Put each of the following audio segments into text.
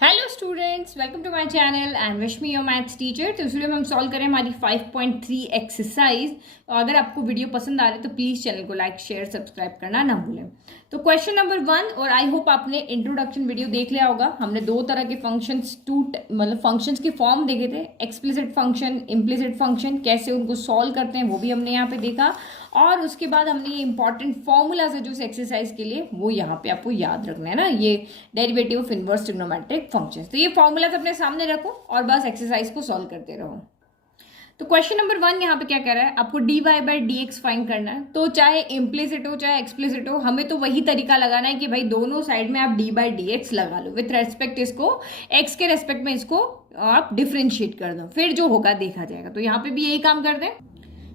Hello students, welcome to my channel. I am Rashmi, your maths teacher. तो इस video में हम सॉल्व करें हमारी 5.3 एक्सरसाइज। और अगर आपको वीडियो पसंद आ रही है तो प्लीज़ चैनल को लाइक शेयर सब्सक्राइब करना ना भूलें। तो क्वेश्चन नंबर 1, और आई होप आपने इंट्रोडक्शन वीडियो देख लिया होगा। हमने दो तरह के फंक्शंस फंक्शंस के फॉर्म देखे थे, एक्सप्लिसिट फंक्शन, इम्प्लिसिट फंक्शन, कैसे उनको सॉल्व करते हैं वो भी हमने यहाँ पे देखा। और उसके बाद हमने ये इंपॉर्टेंट फॉर्मूलाज है जो इस एक्सरसाइज के लिए, वो यहाँ पे आपको याद रखना है ना, ये derivative of inverse trigonometric function. तो ये फॉर्मूलाज अपने सामने रखो और बस एक्सरसाइज को सॉल्व करते रहो। तो क्वेश्चन नंबर 1 यहाँ पे क्या कह रहा है, आपको dy by d x find करना है। तो चाहे इम्प्लिसिट हो चाहे एक्सप्लिसिट हो, हमें तो वही तरीका लगाना है कि भाई दोनों साइड में आप डी बाई डी एक्स लगा लो, विथ रेस्पेक्ट इसको एक्स के रेस्पेक्ट में इसको आप डिफ्रेंशिएट कर दो, फिर जो होगा देखा जाएगा। तो यहाँ पे भी यही काम कर दें,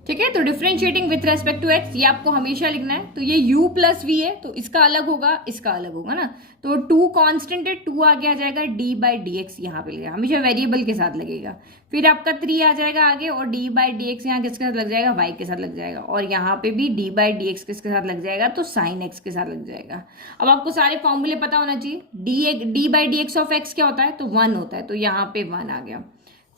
ठीक है। तो differentiating with respect to x, ये आपको हमेशा लिखना है। तो ये u प्लस वी है, तो इसका अलग होगा, इसका अलग होगा ना। तो 2 कांस्टेंट है, 2 आगे आ जाएगा, d बाई डी एक्स यहाँ पे लगेगा, हमेशा वेरिएबल के साथ लगेगा। फिर आपका 3 आ जाएगा आगे, और d बाई डी एक्स यहाँ किसके साथ लग जाएगा, y के साथ लग जाएगा। और यहाँ पे भी d बाई डी एक्स किसके साथ लग जाएगा, तो साइन x के साथ लग जाएगा। अब आपको सारे फॉर्मूले पता होना चाहिए। d by d x of x क्या होता है, तो 1 होता है, तो यहाँ पे 1 आ गया।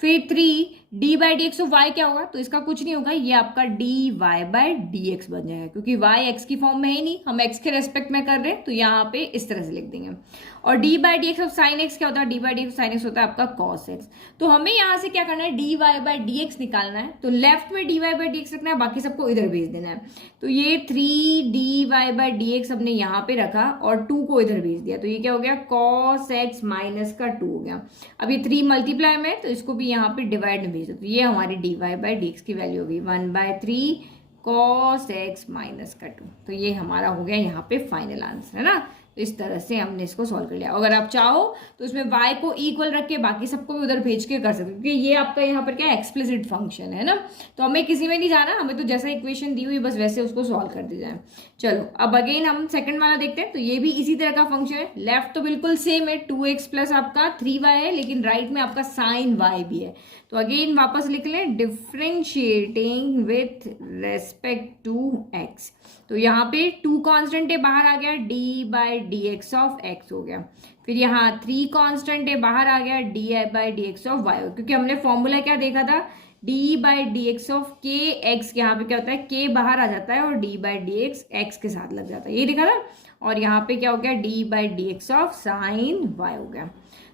फिर 3 d by d x of y क्या होगा, तो इसका कुछ नहीं होगा, ये आपका d y by d x बन जाएगा, क्योंकि वाई एक्स की फॉर्म में है ही नहीं, हम एक्स के रेस्पेक्ट में कर रहे हैं, तो यहाँ पे इस तरह से लिख देंगे। और d by d x of sine x क्या होता है, D by d x sine x होता है आपका कॉस एक्स। तो हमें यहाँ से क्या करना है, d y by d x निकालना है। तो लेफ्ट में d y by d x रखना है, बाकी सबको इधर भेज देना है। तो ये 3 d y by d x हमने यहाँ पे रखा और 2 को इधर भेज दिया, तो ये क्या हो गया, कॉस एक्स माइनस का 2 हो गया। अब ये 3 मल्टीप्लाई में, तो इसको भी यहाँ पे डिवाइड में भेज दो, तो ये हमारी d y by d x की वैल्यू होगी 1/3 कॉस एक्स माइनस का 2। तो ये हमारा हो गया यहाँ पे फाइनल आंसर, है ना। तो इस तरह से हमने इसको सॉल्व कर लिया। अगर आप चाहो तो इसमें y को इक्वल रख के बाकी सबको भी उधर भेज के कर सकते हो, क्योंकि ये आपका यहाँ पर क्या है, एक्सप्लिसिट फंक्शन है ना। तो हमें किसी में नहीं जाना, हमें तो जैसा इक्वेशन दी हुई बस वैसे उसको सॉल्व कर दी जाए। चलो अब अगेन हम सेकंड वाला देखते हैं। तो ये भी इसी तरह का फंक्शन है। लेफ्ट तो बिल्कुल सेम है, 2x प्लस आपका 3y है, लेकिन राइट में आपका साइन y भी है। तो अगेन वापस लिख लें, differentiating with respect to x। तो यहाँ पे 2 कांस्टेंट है, बाहर आ गया, d by d x of x हो गया। फिर यहाँ 3 कांस्टेंट है, बाहर आ गया, d by d x of y, क्योंकि हमने फॉर्मूला क्या देखा था, d by d x of के एक्स। यहाँ पे क्या होता है, के बाहर आ जाता है और d by d x x के साथ लग जाता है, ये देखा था। और यहाँ पे क्या हो गया, d by d x of sine y हो गया।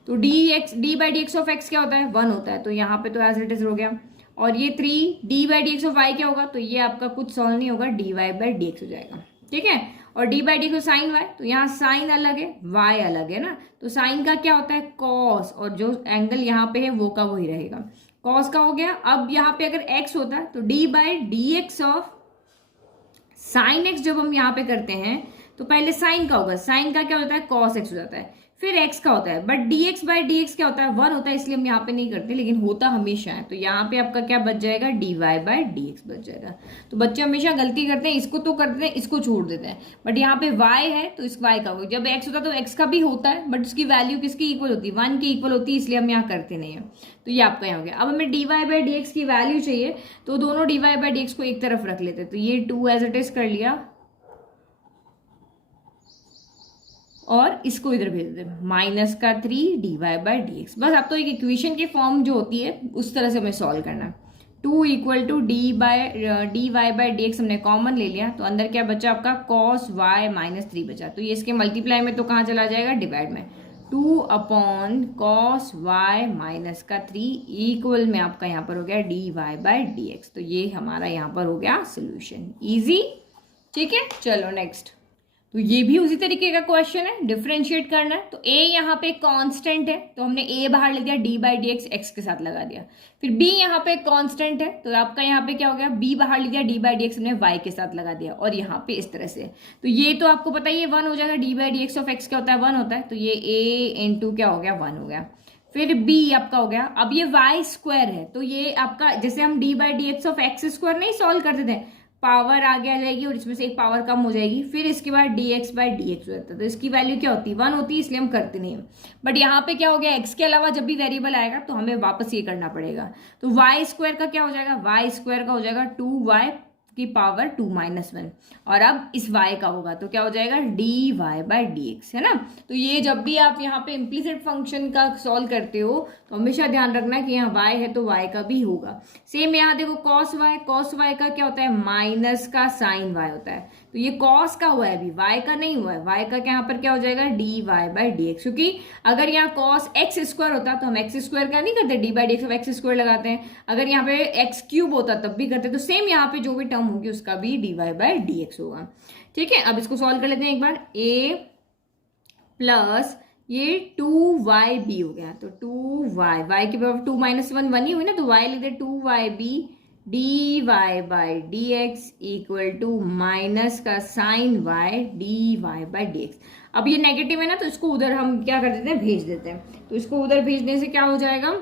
तो d by d x of x क्या होता है, 1 होता है, तो यहाँ पे तो एज इट इज हो गया। और ये 3 d by d x of y क्या होगा, तो ये आपका कुछ सॉल्व नहीं होगा, d y by d x हो जाएगा, ठीक है। और d by d x sine y, तो यहाँ साइन अलग है, वाई अलग है ना। तो साइन का क्या होता है, कॉस, और जो एंगल यहाँ पे है वो का वही रहेगा, कॉस का हो गया। अब यहाँ पे अगर एक्स होता है तो d by d x of sine x जब हम यहाँ पे करते हैं तो पहले साइन का होगा, साइन का क्या होता है, कॉस एक्स हो जाता है, फिर एक्स का होता है। But dx by d x क्या होता है, 1 होता है, इसलिए हम यहाँ पे नहीं करते, लेकिन होता हमेशा है। तो यहाँ पे आपका क्या बच जाएगा, dy बाई डी एक्स बच जाएगा। तो बच्चे हमेशा गलती करते हैं, इसको तो करते हैं, इसको छोड़ देते हैं। बट यहाँ पे y है तो इस y का होगा, जब x होता है तो x का भी होता है, बट उसकी वैल्यू किसकी इक्वल होती है, 1 की इक्वल होती है, इसलिए हम यहाँ करते नहीं है। तो ये आपका यहाँ हो गया। अब हमें dy बाई डी एक्स की वैल्यू चाहिए, तो दोनों dy बाई डी एक्स को एक तरफ रख लेते हैं। तो ये 2 एज इट इज कर लिया और इसको इधर भेज दे, माइनस का 3 d y by d x. बस अब तो एक इक्वेशन की फॉर्म जो होती है उस तरह से हमें सॉल्व करना है। 2 equal to d y by d x हमने कॉमन ले लिया, तो अंदर क्या बचा आपका, कॉस वाई माइनस 3 बचा। तो ये इसके मल्टीप्लाई में तो कहाँ चला जाएगा, डिवाइड में। 2 अपॉन कॉस वाई माइनस का 3 इक्वल में आपका यहाँ पर हो गया d y by d x. तो ये हमारा यहाँ पर हो गया सोल्यूशन, इजी, ठीक है। चलो नेक्स्ट। तो ये भी उसी तरीके का क्वेश्चन है, डिफरेंशिएट करना है। तो a यहाँ पे कांस्टेंट है, तो हमने a बाहर ले दिया, d by d x x के साथ लगा दिया। फिर b यहाँ पे कांस्टेंट है, तो आपका यहाँ पे क्या हो गया, b बाहर ले दिया, d बाई डी एक्स हमने y के साथ लगा दिया, और यहाँ पे इस तरह से। तो ये तो आपको पता ही है 1 हो जाएगा, d by d x of x क्या होता है, 1 होता है, तो ये a इंटू क्या हो गया, 1 हो गया। फिर b आपका हो गया। अब ये y स्क्वायर है, तो ये आपका जैसे हम d by d x of x square नहीं सॉल्व करते थे, पावर आगे आ जाएगी और इसमें से एक पावर कम हो जाएगी, फिर इसके बाद dx बाई डी एक्स हो जाता है। तो इसकी वैल्यू क्या होती है, 1 होती है, इसलिए हम करते नहीं हैं। बट यहाँ पे क्या हो गया, x के अलावा जब भी वेरिएबल आएगा तो हमें वापस ये करना पड़ेगा। तो y स्क्वायर का क्या हो जाएगा, y स्क्वायर का हो जाएगा 2y की पावर 2-1, और अब इस y का होगा तो क्या हो जाएगा dy/dx, है ना। तो ये जब भी आप यहाँ पे इम्प्लीसिट फंक्शन का सॉल्व करते हो तो हमेशा ध्यान रखना कि यहाँ y है तो y का भी होगा। सेम यहाँ देखो cos y का क्या होता है, माइनस का साइन y होता है, तो ये cos का हुआ है, अभी y का नहीं हुआ है, y का यहाँ पर क्या हो जाएगा dy/dx, क्योंकि अगर यहाँ cos x² होता तो हम x² का नहीं करते, d/dx ऑफ x² लगाते हैं, अगर यहाँ पे x³ होता तब भी करते, तो सेम यहाँ पे जो भी टर्म होगी उसका भी dy/dx होगा। ठीक है, अब इसको सॉल्व कर लेते हैं एक बार। a प्लस ये 2yb हो गया, तो 2y की पावर 2-1 1 ही हुई ना, तो y लिख दे 2yb dy/dx equal to minus का साइन y dy/dx। अब ये नेगेटिव है ना, तो इसको उधर हम क्या कर देते हैं, भेज देते हैं, तो इसको उधर भेजने से क्या हो जाएगा,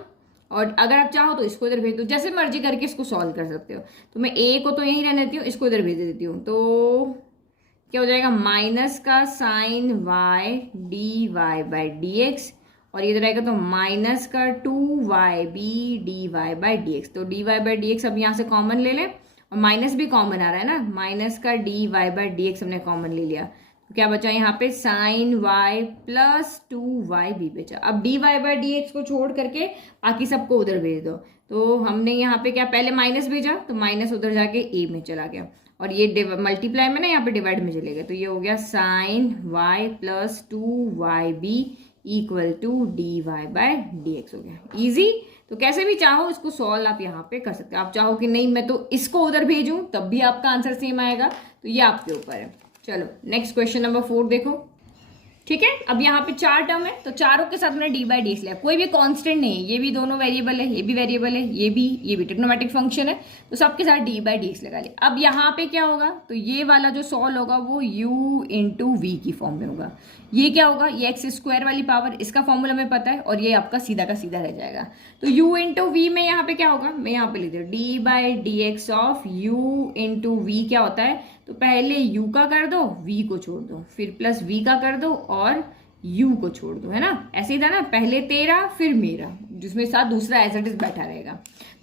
और अगर आप चाहो तो इसको इधर भेज दो, जैसे मर्जी करके इसको सॉल्व कर सकते हो। तो मैं a को तो यहीं रहने देती हूँ, इसको इधर भेज देती हूँ, तो क्या हो जाएगा माइनस का साइन y dy/dx, और इधर आएगा तो माइनस का 2yb dy/dx, तो dy/dx अब यहाँ से कॉमन ले लें, और माइनस भी कॉमन आ रहा है ना, माइनस का dy/dx हमने कॉमन ले लिया, तो क्या बचा यहाँ पे साइन y प्लस 2yb बचा। अब dy/dx को छोड़ करके बाकी सबको उधर भेज दो, तो हमने यहाँ पे क्या पहले माइनस भेजा, तो माइनस उधर जाके a में चला गया, और ये मल्टीप्लाई में ना यहाँ पे डिवाइड में चलेगा, तो ये हो गया sine y plus 2yb equal to dy/dx हो गया। इजी, तो कैसे भी चाहो इसको सॉल्व आप यहाँ पे कर सकते हो, आप चाहो कि नहीं मैं तो इसको उधर भेजूं तब भी आपका आंसर सेम आएगा, तो ये आपके ऊपर है। चलो नेक्स्ट क्वेश्चन नंबर 4 देखो। ठीक है, अब यहाँ पे 4 टर्म है, तो चारों के साथ मैंने dy/dx लिया, कोई भी कांस्टेंट नहीं है, ये भी दोनों वेरिएबल है, ये भी वेरिएबल है, ये भी ट्रिग्नोमेट्रिक फंक्शन है, तो सबके साथ dy/dx लगा लिया। अब यहाँ पे क्या होगा, तो ये वाला जो सॉल्व होगा वो u इंटू वी की फॉर्म में होगा। ये क्या होगा, ये x² वाली पावर, इसका फॉर्मूला हमें पता है, और ये आपका सीधा का सीधा रह जाएगा। तो u इंटू वी में यहाँ पे क्या होगा, मैं यहाँ पे लिख दूँ dy/dx of u into we क्या होता है, तो पहले u का कर दो, v को छोड़ दो, फिर प्लस v का कर दो और u को छोड़ दो, है ना, ऐसे ही था ना, पहले तेरा फिर मेरा, जिसमें साथ दूसरा एज इट इज बैठा रहेगा।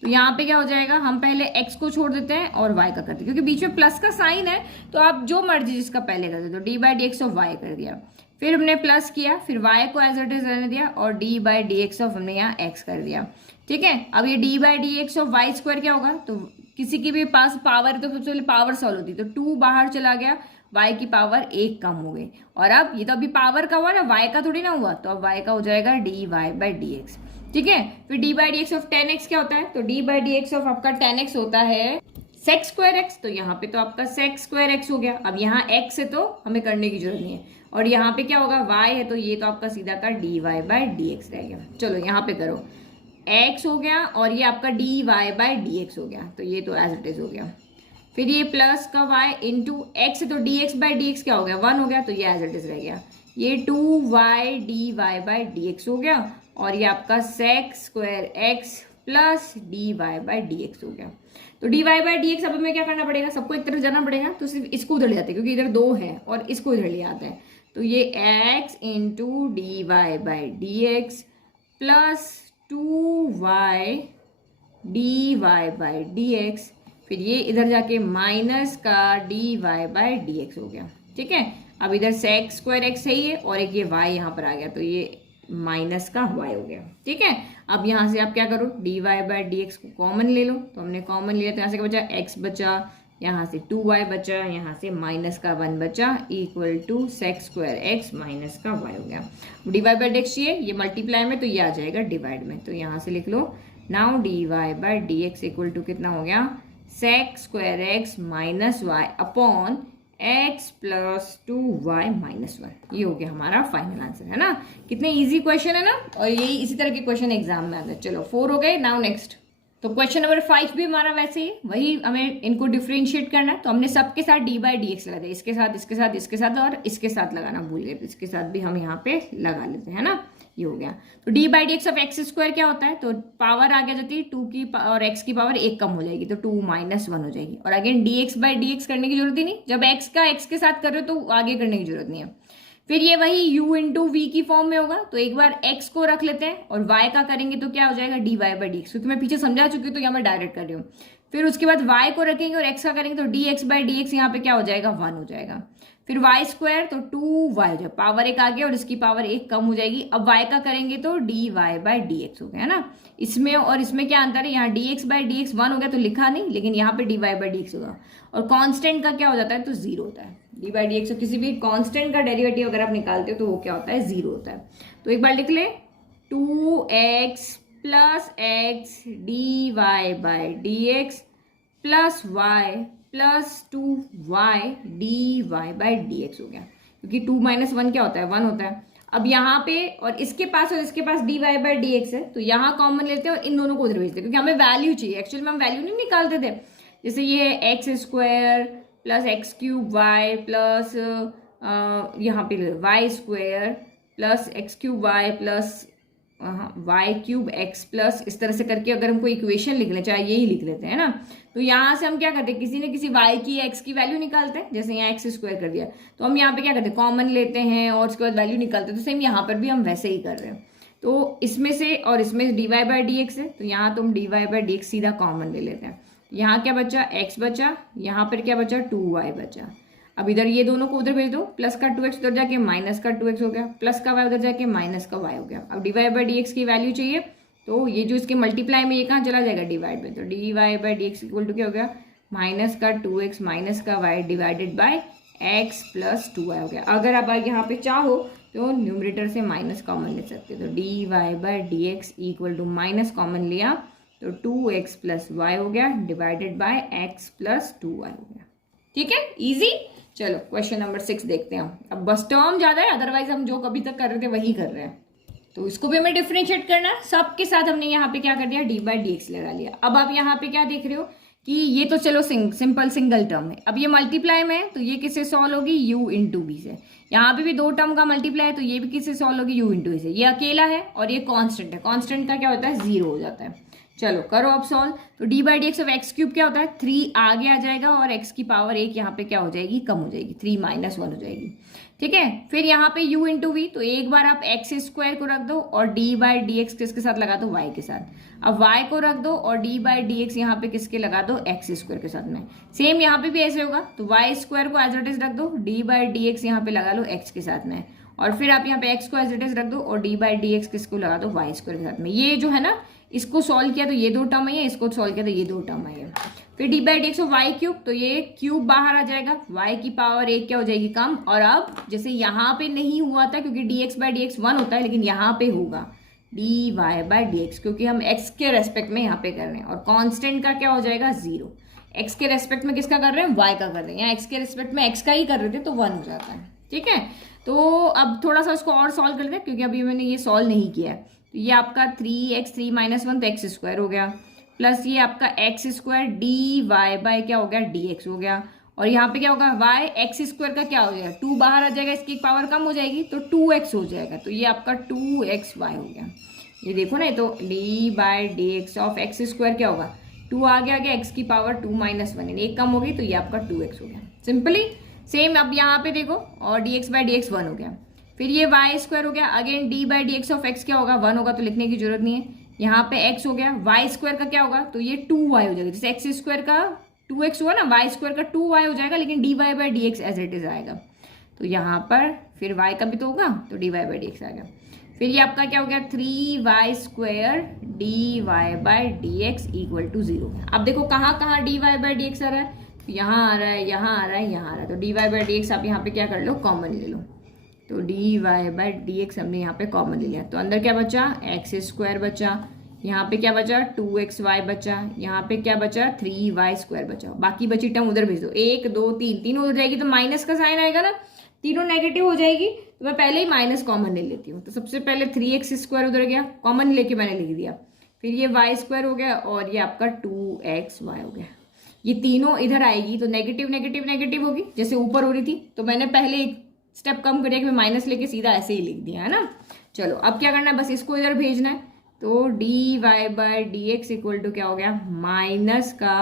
तो यहाँ पे क्या हो जाएगा, हम पहले x को छोड़ देते हैं और y का करते हैं, क्योंकि बीच में प्लस का साइन है, तो आप जो मर्जी जिसका पहले कर दो, dy/dx ऑफ y कर दिया, फिर हमने प्लस किया, फिर y को एज इट इज रहने दिया, और dy/dx ऑफ हमने यहाँ x कर दिया। ठीक है, अब ये dy/dx ऑफ y² क्या होगा, तो किसी की भी पास पावर है तो सबसे पहले पावर सॉल्व होती है, तो 2 बाहर चला गया, y की पावर 1 कम हो गई, और अब ये तो अभी पावर का हुआ ना, y का थोड़ी ना हुआ, तो अब y का हो जाएगा dy/dx। ठीक है, फिर dy/dx ऑफ 10x क्या होता है, तो dy/dx ऑफ आपका 10x होता है sec²x, तो यहाँ पे तो आपका sec²x हो गया। अब यहाँ x है तो हमें करने की जरूरत नहीं है, और यहाँ पे क्या होगा y है, तो ये तो आपका सीधा का dy/dx रह गया। चलो यहाँ पे करो, x हो गया और ये आपका dy/dx हो गया, तो ये तो एज इट इज हो गया। फिर ये प्लस का y इंटू x है, तो dx/dx क्या हो गया 1 हो गया, तो ये एज इट इज रह गया। ये 2y dy/dx हो गया, और ये आपका sec²x प्लस dy/dx हो गया। तो dy/dx अब हमें क्या करना पड़ेगा, सबको एक तरफ जाना पड़ेगा, तो सिर्फ इसको उधर ले जाते हैं क्योंकि इधर 2 है, और इसको इधर ले आते हैं, तो ये x into dy/dx plus 2y dy/dx, फिर ये इधर जाके माइनस का dy/dx हो गया। ठीक है, अब इधर sec²x है ये, और एक ये y यहाँ पर आ गया, तो ये माइनस का y हो गया। ठीक है, अब यहाँ से आप क्या करो, dy/dx को कॉमन ले लो, तो हमने कॉमन लिया, तो यहाँ से क्या बचा, x बचा, यहाँ से 2y बचा, यहाँ से माइनस का 1 बचा, इक्वल टू sec²x माइनस का y हो गया। dy/dx चाहिए, ये मल्टीप्लाई में, तो ये आ जाएगा डिवाइड में, तो यहाँ से लिख लो नाउ dy/dx इक्वल टू कितना हो गया, sec²x minus y upon x plus 2y minus 1। ये हो गया हमारा फाइनल आंसर, है ना। कितने इजी क्वेश्चन है ना, और यही इसी तरह के क्वेश्चन एग्जाम में आते हैं। चलो 4 हो गए, नाउ नेक्स्ट। तो क्वेश्चन नंबर 5 भी हमारा वैसे ही वही, हमें इनको डिफ्रेंशिएट करना है, तो हमने सबके साथ dy/dx लगा दिया, इसके साथ इसके साथ इसके साथ और इसके साथ लगाना भूल गए, तो इसके साथ भी हम यहाँ पे लगा लेते हैं ना, ये हो गया। तो dy/dx ऑफ x² क्या होता है, तो पावर आगे जाती है 2 की और x की पावर 1 कम हो जाएगी, तो 2 - 1 हो जाएगी, और अगेन dx/dx करने की जरूरत ही नहीं, जब x का x के साथ कर रहे हो तो आगे करने की जरूरत नहीं है। फिर ये वही u इंटू वी की फॉर्म में होगा, तो एक बार x को रख लेते हैं और y का करेंगे तो क्या हो जाएगा dy/dx, क्योंकि मैं पीछे समझा चुकी हूँ तो यहाँ मैं डायरेक्ट कर रही हूँ। फिर उसके बाद y को रखेंगे और x का करेंगे तो dx बाई डी एक्स यहाँ पे क्या हो जाएगा 1 हो जाएगा। फिर वाई स्क्वायर तो 2y हो जाएगा, पावर 1 आ गया और इसकी पावर 1 कम हो जाएगी। अब y का करेंगे तो dy बाई डी एक्स हो गया, है ना। इसमें और इसमें क्या अंतर है, यहाँ dx बाई डी एक्स 1 हो गया तो लिखा नहीं, लेकिन यहाँ पे dy बाई डी एक्स होगा। और कांस्टेंट का क्या हो जाता है तो 0 होता है। डी बाई डी एक्स किसी भी कांस्टेंट का डेरिवेटिव अगर आप निकालते हो तो वो क्या होता है 0 होता है। तो एक बार लिख ले 2x plus x d y by d x plus y plus 2y d y by d x हो गया, क्योंकि 2 माइनस 1 क्या होता है 1 होता है। अब यहाँ पे और इसके पास d y by d x है, तो यहाँ कॉमन लेते हैं और इन दोनों को उधर भेजते हैं, क्योंकि हमें वैल्यू चाहिए। एक्चुअली में हम वैल्यू नहीं निकालते थे, जैसे ये है x square plus x cube y plus यहाँ पे y square plus x cube y plus y cube x plus, इस तरह से करके अगर हमको इक्वेशन लिख लें, चाहे यही लिख लेते हैं ना, तो यहाँ से हम क्या करते हैं, किसी न किसी y की x की वैल्यू निकालते हैं। जैसे यहाँ एक्स स्क्वायर कर दिया तो हम यहाँ पे क्या करते हैं कॉमन लेते हैं और उसके बाद वैल्यू निकालते हैं। तो सेम यहाँ पर भी हम वैसे ही कर रहे हैं। तो इसमें से और इसमें d y by d x है, तो यहाँ तुम d y by d x सीधा कॉमन ले लेते हैं। यहाँ क्या बचा x बचा, यहाँ पर क्या बचा 2y बचा। अब इधर ये दोनों को उधर भेज दो, प्लस का 2x उधर जाके माइनस का 2x हो गया, प्लस का y उधर जाके माइनस का y हो गया। अब d y by d x की वैल्यू चाहिए, तो ये जो इसके मल्टीप्लाई में ये कहाँ चला जाएगा डिवाइड में, तो d y by d x equal to क्या हो गया माइनस का 2x माइनस का y divided by x plus 2y हो गया। अगर आप यहाँ पे चाहो तो न्यूमरेटर से माइनस कॉमन ले सकते हो, तो d y by d x equal to minus common लिया तो 2x प्लस वाई हो गया divided by x plus 2y हो गया। ठीक है, इजी। चलो क्वेश्चन नंबर 6 देखते हैं। अब बस टर्म ज्यादा है, अदरवाइज हम जो कभी तक कर रहे थे वही कर रहे हैं। तो इसको भी हमें डिफरेंशिएट करना है। सबके साथ हमने यहाँ पे क्या कर दिया डी बाई डी एक्स लगा लिया। अब आप यहाँ पे क्या देख रहे हो कि ये तो चलो सिंपल सिंगल टर्म है। अब ये मल्टीप्लाई में है तो ये किससे सॉल्व होगी u इंटू बी से। यहाँ पे भी दो टर्म का मल्टीप्लाई है तो ये भी किससे सॉल्व होगी u इंटू बी से। ये अकेला है और ये कांस्टेंट है, कांस्टेंट का क्या होता है 0 हो जाता है। चलो करो अब सॉल्व। तो d by d x of x cube क्या होता है 3 आगे आ जाएगा और x की पावर 1 यहाँ पे क्या हो जाएगी कम हो जाएगी, 3 माइनस 1 हो जाएगी। ठीक है, फिर यहाँ पे u इंटू वी, तो एक बार आप एक्स स्क्वायर को रख दो और डी बाई डी एक्स किसके साथ लगा दो y के साथ। अब y को रख दो और डी बाई डी एक्स यहाँ पे किसके लगा दो एक्स स्क्वायर के साथ में। सेम यहाँ पे भी ऐसे होगा, तो y स्क्वायर को एज इट इज रख दो, डी बाई डी एक्स यहाँ पे लगा लो x के साथ में, और फिर आप यहाँ पे x को एज इट इज रख दो और डी बाई डी एक्स किसको लगा दो y स्क्वायर के साथ में। ये जो है ना इसको सॉल्व किया तो ये दो टर्म है, इसको सॉल्व किया तो ये दो टर्म है। फिर d by d x of y cube, तो ये क्यूब बाहर आ जाएगा, y की पावर 1 क्या हो जाएगी कम। और अब जैसे यहाँ पे नहीं हुआ था क्योंकि d x by d x 1 होता है, लेकिन यहाँ पे होगा d y by d x, क्योंकि हम x के रेस्पेक्ट में यहाँ पे कर रहे हैं और कांस्टेंट का क्या हो जाएगा 0। x के रेस्पेक्ट में किसका कर रहे हैं y का कर रहे हैं, यहाँ x के रेस्पेक्ट में x का ही कर रहे थे तो 1 हो जाता है। ठीक है, तो अब थोड़ा सा इसको और सॉल्व करते हैं क्योंकि अभी मैंने ये सॉल्व नहीं किया है। तो ये आपका 3x 3 माइनस 1 तो एक्स स्क्वायर हो गया, प्लस ये आपका x square d y by क्या हो गया डी एक्स हो गया, और यहाँ पे क्या होगा y एक्स स्क्वायर का क्या हो जाएगा 2 बाहर आ जाएगा, इसकी पावर कम हो जाएगी तो 2x हो जाएगा, तो ये आपका 2xy हो गया। ये देखो ना, तो d by d x of x square क्या होगा 2 आगे आ गया, एक्स की पावर 2 माइनस 1 एक कम होगी तो ये आपका 2x हो गया। सिंपली सेम अब यहाँ पे देखो, और D x by d x 1 हो गया। फिर ये वाई स्क्वायर हो गया, again D by d x of x क्या होगा 1 होगा तो लिखने की जरूरत नहीं है। यहाँ पे x हो गया, वाई स्क्वायर का क्या होगा तो ये 2y हो जाएगा, जैसे एक्स स्क्वायर का 2x हुआ ना, वाई स्क्वायर का 2y हो जाएगा, लेकिन d y by d x as it is आएगा। तो यहाँ पर फिर y का भी तो होगा तो d y by d x आ गया। फिर ये आपका क्या हो गया 3y square d y by d x equal to 0। अब देखो कहाँ कहाँ d y by d x आ रहा है, यहाँ आ रहा है, यहाँ आ रहा है, यहाँ आ रहा है, तो d y by d x आप यहाँ पे क्या कर लो कॉमन ले लो। तो d y by d x हमने यहाँ पे कॉमन ले लिया, तो अंदर क्या बचा एक्स स्क्वायर बचा, यहाँ पे क्या बचा 2xy बचा, यहाँ पे क्या बचा 3y स्क्वायर बचा, बाकी बची टर्म उधर भेज दो 1 2 3 तीनों उधर जाएगी तो माइनस का साइन आएगा ना, तीनों नेगेटिव हो जाएगी, तो मैं पहले ही माइनस कॉमन ले लेती हूँ। तो सबसे पहले 3x स्क्वायर उधर गया, कॉमन लेके मैंने लिख दिया, फिर ये y स्क्वायर हो गया और ये आपका 2xy हो गया। ये तीनों इधर आएगी तो नेगेटिव नेगेटिव नेगेटिव होगी, जैसे ऊपर हो रही थी, तो मैंने पहले एक स्टेप कम करिए कि मैं माइनस लेके सीधा ऐसे ही लिख दिया है ना। चलो अब क्या करना है, बस इसको इधर भेजना है, तो d y by d x equal to क्या हो गया माइनस का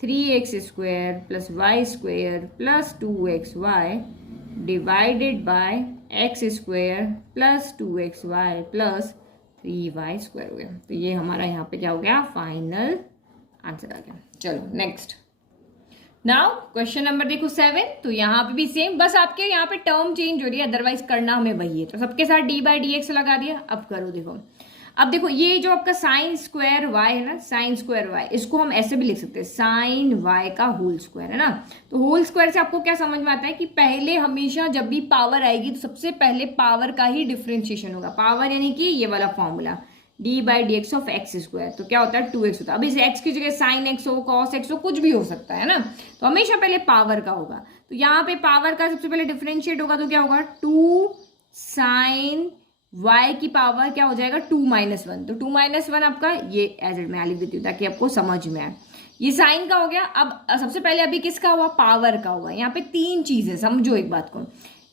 3x square plus y square plus 2xy divided by x square plus 2xy plus 3y square हो गया। तो ये हमारा यहाँ पे क्या हो गया फाइनल आंसर आ गया। चलो नेक्स्ट। नाउ क्वेश्चन नंबर देखो 7। तो यहाँ पे भी सेम, बस आपके यहाँ पे टर्म चेंज हो रही है, अदरवाइज करना हमें वही है। तो सबके साथ डी बाई डी एक्स लगा दिया। अब करो, देखो अब देखो ये जो आपका साइन स्क्वायर वाई है ना, साइन स्क्वायर वाई, इसको हम ऐसे भी लिख सकते हैं साइन वाई का होल स्क्वायर, है ना। तो होल स्क्वायर से आपको क्या समझ में आता है कि पहले हमेशा जब भी पावर आएगी तो सबसे पहले पावर का ही डिफ्रेंशिएशन होगा। पावर यानी कि ये वाला formula D by d x of x square, तो क्या होता है 2x होता है। अब इस x की जगह साइन एक्स हो, कॉस एक्स हो, कुछ भी हो सकता है ना। तो हमेशा पहले पावर का होगा। तो यहाँ पे पावर का सबसे पहले डिफ्रेंशिएट होगा तो क्या होगा 2 साइन y की पावर क्या हो जाएगा 2 - 1। तो 2 - 1 आपका ये एज इट मैं लिख देती हूँ ताकि आपको समझ में आए। ये साइन का हो गया। अब सबसे पहले अभी किसका हुआ, पावर का हुआ। यहाँ पे 3 चीजें समझो एक बात को,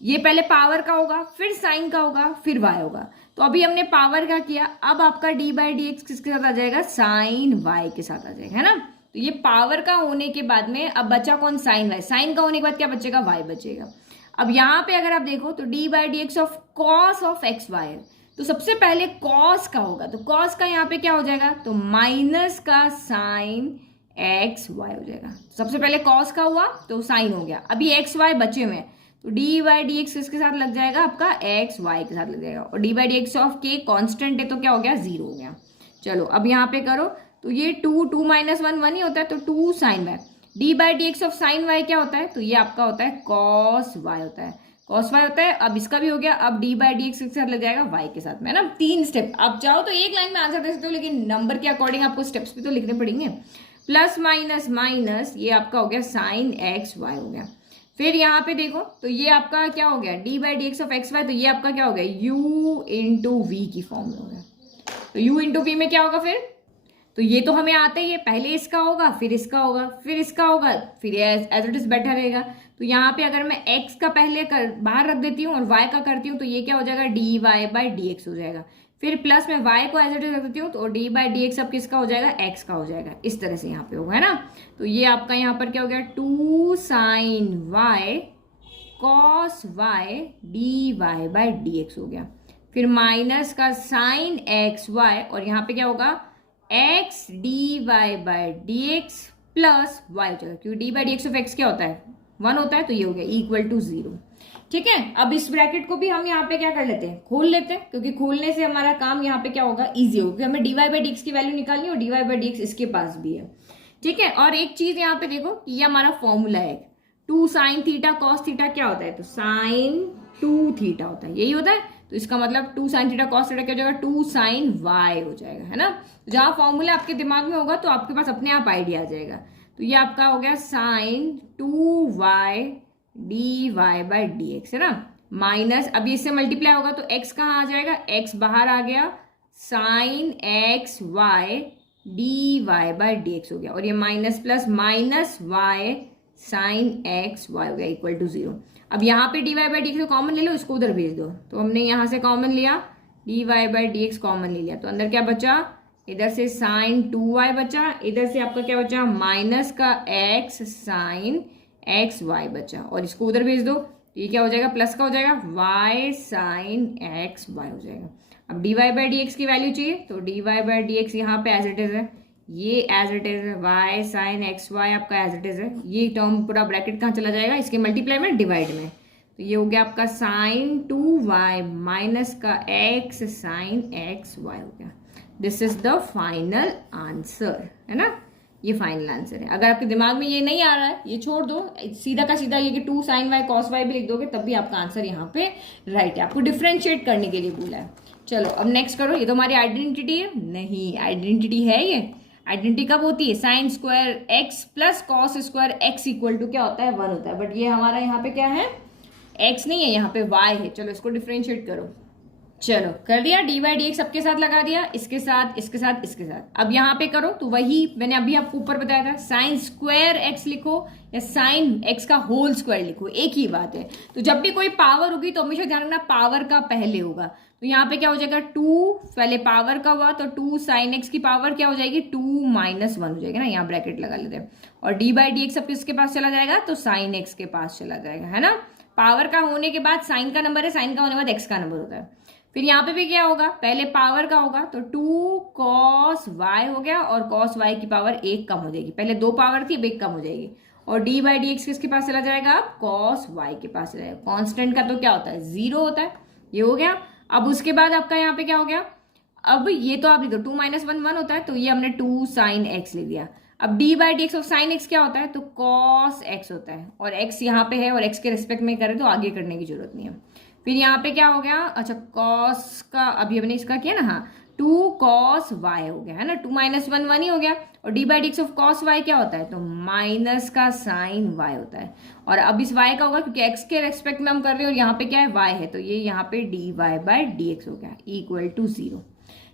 ये पहले पावर का होगा, फिर साइन का होगा, फिर y होगा। तो अभी हमने पावर का किया, अब आपका डी बाई डी एक्स किसके साथ आ जाएगा, साइन वाई के साथ आ जाएगा, है ना। तो ये पावर का होने के बाद में अब बचा कौन, साइन वाई। साइन का होने के बाद क्या बचेगा, वाई बचेगा। अब यहाँ पे अगर आप देखो तो d by d x of cos of x y है, तो सबसे पहले कॉस का होगा। तो कॉस का यहाँ पे क्या हो जाएगा, तो माइनस का साइन एक्स वाई हो जाएगा। सबसे पहले कॉस का हुआ तो साइन हो गया, अभी एक्स वाई बचे हुए हैं, तो डी बाई डी एक्स किसके साथ लग जाएगा, आपका एक्स वाई के साथ लग जाएगा। और d by d x of के कॉन्स्टेंट है तो क्या हो गया, 0 हो गया। चलो अब यहाँ पे करो तो ये 2 - 1 1 ही होता है, तो 2 sine y. D by d x of sine y क्या होता है, तो ये आपका होता है कॉस वाई होता है, कॉस वाई होता है। अब इसका भी हो गया। अब डी बाई डी एक्स के साथ लग जाएगा वाई के साथ में, है ना। 3 स्टेप। आप चाहो तो एक लाइन में आंसर दे सकते हो, लेकिन नंबर के अकॉर्डिंग आपको स्टेप्स भी तो लिखने पड़ेंगे। प्लस माइनस माइनस, ये आपका हो गया साइन एक्स वाई हो गया। फिर यहाँ पे देखो तो ये आपका क्या हो गया, d by d x of x y, तो ये आपका क्या हो गया, u इंटू वी की फॉर्म में हो गया। तो u इंटू वी में क्या होगा फिर, तो ये तो हमें आता ही है, पहले इसका होगा, फिर इसका होगा, फिर इसका होगा, फिर एज इट इज बैठा रहेगा। तो यहाँ पे अगर मैं x का पहले बाहर रख देती हूँ और y का करती हूँ तो ये क्या हो जाएगा, d y by d x हो जाएगा। फिर प्लस में y को एज इट इज रख देती हूँ तो डी बाई डी एक्स अब किसका हो जाएगा, x का हो जाएगा। इस तरह से यहाँ पे होगा, है ना। तो ये आपका यहाँ पर क्या हो गया, 2 sine y cos y d y by d x हो गया। फिर माइनस का साइन एक्स वाई, और यहाँ पे क्या होगा, x d y by d x plus y हो जाएगा, क्योंकि d by d x of x क्या होता है, 1 होता है, तो ये हो गया इक्वल टू 0। ठीक है। अब इस ब्रैकेट को भी हम यहाँ पे क्या कर लेते हैं, खोल लेते हैं, क्योंकि खोलने से हमारा काम यहाँ पे क्या होगा, इजी होगा, क्योंकि हमें d y by d x की वैल्यू निकालनी है और d y by d x इसके पास भी है। ठीक है। और एक चीज यहाँ पे देखो, ये हमारा फॉर्मूला है, 2 साइन थीटा कॉस थीटा क्या होता है, तो साइन 2 थीटा होता है, यही होता है। तो इसका मतलब 2 साइन थीटा कॉस थीटा क्या हो जाएगा, 2 साइन वाई हो जाएगा, है ना। जहां फॉर्मूला आपके दिमाग में होगा तो आपके पास अपने आप आइडिया आ जाएगा। तो ये आपका हो गया sine 2 y d y by d x, है ना। माइनस, अब इससे मल्टीप्लाई होगा तो x कहाँ आ जाएगा, x बाहर आ गया, sine x y d y by d x हो गया। और ये minus plus minus y sine x y हो गया इक्वल टू 0। अब यहाँ पे d y by d x common ले लो, इसको उधर भेज दो। तो हमने यहाँ से कॉमन लिया, d y by d x common ले लिया, तो अंदर क्या बचा, इधर से साइन 2y बचा, इधर से आपका क्या बचा, माइनस का x साइन एक्स वाई बचा, और इसको उधर भेज दो, ये क्या हो जाएगा, प्लस का हो जाएगा, y साइन एक्स वाई हो जाएगा। अब d y by d x की वैल्यू चाहिए, तो d y by d x यहाँ पे एज इट इज है, ये एज इट इज है, y साइन एक्स वाई आपका एज इट इज है। ये टर्म पूरा ब्रैकेट कहाँ चला जाएगा, इसके मल्टीप्लाई में, डिवाइड में। तो ये हो गया आपका साइन 2y माइनस का x साइन एक्स वाई हो गया। This is the final answer, है ना। ये फाइनल आंसर है। अगर आपके दिमाग में ये नहीं आ रहा है, ये छोड़ दो, सीधा का सीधा ये कि 2 साइन वाई कॉस वाई भी लिख दोगे तब भी आपका आंसर यहाँ पे राइट है। आपको डिफ्रेंशिएट करने के लिए बोला है। चलो अब नेक्स्ट करो। ये तो हमारी आइडेंटिटी है, नहीं आइडेंटिटी है ये। आइडेंटिटी कब होती है, sine square x plus cos square x equal to क्या होता है, 1 होता है। बट ये हमारा यहाँ पे क्या है, एक्स नहीं है, यहाँ पे वाई है। चलो इसको डिफ्रेंशिएट करो। चलो कर दिया, डी बाई डी एक्स सबके साथ लगा दिया, इसके साथ इसके साथ इसके साथ। अब यहाँ पे करो तो वही मैंने अभी आपको ऊपर बताया था, साइन स्क्वायर एक्स लिखो या साइन एक्स का होल स्क्वायर लिखो, एक ही बात है। तो जब भी कोई पावर होगी तो हमेशा ध्यान रखना पावर का पहले होगा। तो यहाँ पे क्या हो जाएगा, 2 पहले पावर का हुआ तो 2 साइन एक्स की पावर क्या हो जाएगी, 2 माइनस 1 हो जाएगी ना, यहाँ ब्रैकेट लगा लेते हैं। और डी बाई डी एक्स सब किसके पास चला जाएगा, तो साइन एक्स के पास चला जाएगा, है ना। पावर का होने के बाद साइन का नंबर है, साइन का होने के बाद एक्स का नंबर होता है। फिर यहाँ पे भी क्या होगा, पहले पावर का होगा तो 2 cos y हो गया और cos y की पावर 1 कम हो जाएगी, पहले 2 पावर थी अब 1 कम हो जाएगी, और d बाई डी एक्स किसके पास चला जाएगा, अब cos y के पास चला जाएगा। कांस्टेंट का तो क्या होता है, 0 होता है, ये हो गया। अब उसके बाद आपका यहाँ पे क्या हो गया, अब ये तो आप लिख दो 2 - 1 1 होता है, तो ये हमने 2 sin x लिख दिया। अब d by d x of sine x क्या होता है, तो cos x होता है, और x यहाँ पे है और x के रिस्पेक्ट में करें तो आगे करने की जरूरत नहीं है। फिर यहाँ पे क्या हो गया, अच्छा cos का अभी हमने इसका किया ना, हाँ 2 cos y हो गया है ना, 2 - 1 1 ही हो गया, और d by d x of cos y क्या होता है, तो माइनस का sin y होता है। और अब इस y का होगा क्योंकि x के रेस्पेक्ट में हम कर रहे हैं और यहाँ पे क्या है y है, तो ये यहाँ पे dy बाई डी एक्स हो गया इक्वल टू 0।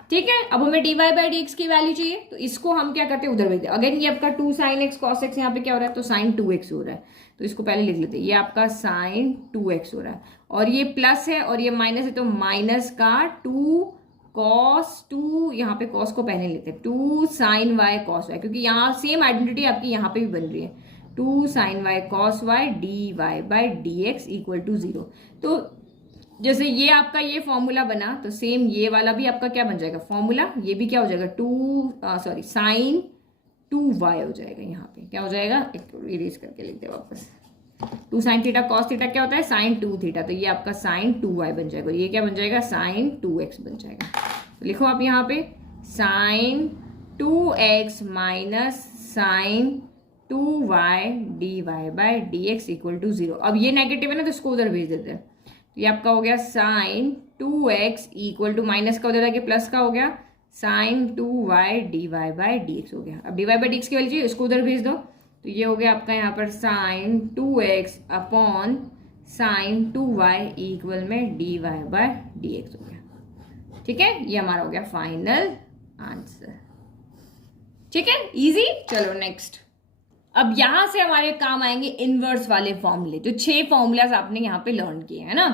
ठीक है, अब हमें dy बाई डी एक्स की वैल्यू चाहिए, तो इसको हम क्या करते हैं, उधर भेजते हैं। अगेन ये आपका 2 sin x cos x यहाँ पे क्या हो रहा है, तो sin 2x हो रहा है, तो इसको पहले लिख लेते हैं, ये आपका sin 2x हो रहा है, और ये प्लस है और ये माइनस है, तो माइनस का 2 cos 2, यहाँ पे cos को पहले लेते हैं, 2 sin y cos y, क्योंकि यहाँ सेम आइडेंटिटी आपकी यहाँ पे भी बन रही है, 2 sin y cos y dy by d x equal to 0। तो जैसे ये आपका ये फॉर्मूला बना, तो सेम ये वाला भी आपका क्या बन जाएगा फॉर्मूला, ये भी क्या हो जाएगा sin 2y हो जाएगा, यहाँ पे क्या हो जाएगा, इरेज करके लिखते हैं वापस, 2 sin थीटा cos थीटा क्या होता है sin 2 थीटा, तो ये आपका sin 2y बन जाएगा, ये क्या बन जाएगा sin 2x बन जाएगा। तो लिखो आप यहाँ पे sin 2x minus sin 2y dy by d x equal to 0। अब ये नेगेटिव है ना, तो इसको उधर भेज देते हैं, तो ये आपका हो गया sin 2x equal to minus का उधर जाके प्लस का हो गया sin 2y dy by d x हो गया। अब dy बाई डी एक्स की वैल्यू चाहिए, इसको उधर भेज दो, तो ये हो गया आपका यहाँ पर sin 2x upon sin 2y equal में dy बाई डी एक्स हो गया। ठीक है, ये हमारा हो गया फाइनल आंसर। ठीक है, इजी। चलो नेक्स्ट, अब यहां से हमारे काम आएंगे इनवर्स वाले फॉर्मूले, तो 6 फॉर्मूलाज आपने यहाँ पे लर्न किए है ना।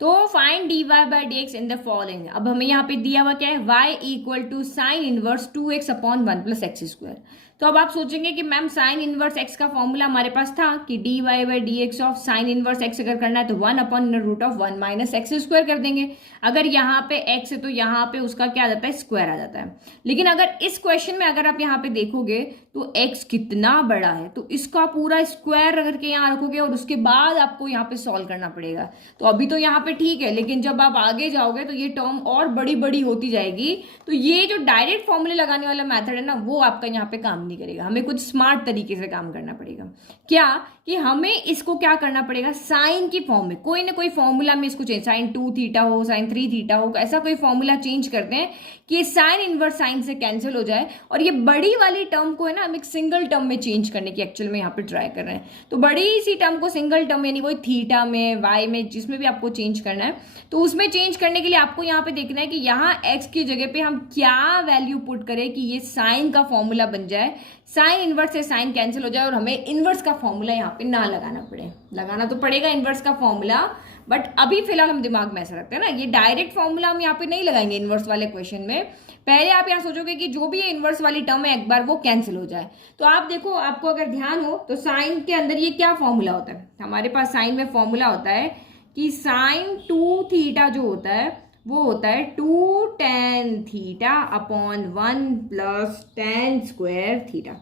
तो find dy by d x in the following, अब हमें यहाँ पे दिया हुआ क्या है, y equal to sine inverse 2x upon 1 plus x square. तो अब आप सोचेंगे कि मैम साइन इनवर्स x का फॉर्मूला हमारे पास था कि dy by d x of sine inverse x अगर करना है तो 1 upon root of 1 minus x square कर देंगे। अगर यहाँ पे x है तो यहाँ पे उसका क्या आ जाता है, स्क्वायर आ जाता है। लेकिन अगर इस क्वेश्चन में अगर आप यहाँ पे देखोगे तो x कितना बड़ा है, तो इसका पूरा स्क्वायर करके यहाँ रखोगे और उसके बाद आपको यहाँ पे सॉल्व करना पड़ेगा। तो अभी तो यहाँ पे ठीक है, लेकिन जब आप आगे जाओगे तो ये टर्म और बड़ी बड़ी होती जाएगी। तो ये जो डायरेक्ट फॉर्मूले लगाने वाला मेथड है ना, वो आपका यहाँ पे काम नहीं करेगा, हमें कुछ स्मार्ट तरीके से काम करना पड़ेगा। क्या कि हमें इसको क्या करना पड़ेगा, साइन की फॉर्म में कोई ना कोई फॉर्मूला में इसको चेंज, साइन 2 थीटा हो, साइन 3 थीटा हो, ऐसा कोई फॉर्मूला चेंज करते हैं कि साइन इनवर्स साइन से कैंसिल हो जाए, और ये बड़ी वाली टर्म को है ना हम एक सिंगल टर्म में चेंज करने की एक्चुअल में यहाँ पे ट्राई कर रहे हैं। तो बड़ी सी टर्म को सिंगल टर्म यानी कोई थीटा में, वाई में, जिसमें भी आपको चेंज करना है, तो उसमें चेंज करने के लिए आपको यहाँ पे देखना है कि यहाँ x की जगह पे हम क्या वैल्यू पुट करें कि ये साइन का फॉर्मूला बन जाए, साइन इनवर्स से साइन कैंसिल हो जाए और हमें इनवर्स का फॉर्मूला यहाँ पे ना लगाना पड़े। लगाना तो पड़ेगा इनवर्स का फॉर्मूला, बट अभी फिलहाल हम दिमाग में ऐसा रखते हैं ना, ये डायरेक्ट फॉर्मूला हम यहाँ पे नहीं लगाएंगे इनवर्स वाले क्वेश्चन में। पहले आप यहाँ सोचोगे कि जो भी ये इनवर्स वाली टर्म है एक बार वो कैंसिल हो जाए। तो आप देखो, आपको अगर ध्यान हो तो साइन के अंदर ये क्या फॉर्मूला होता है, हमारे पास साइन में फॉर्मूला होता है कि साइन 2 थीटा जो होता है वो होता है 2 tan theta upon 1 plus tan square theta,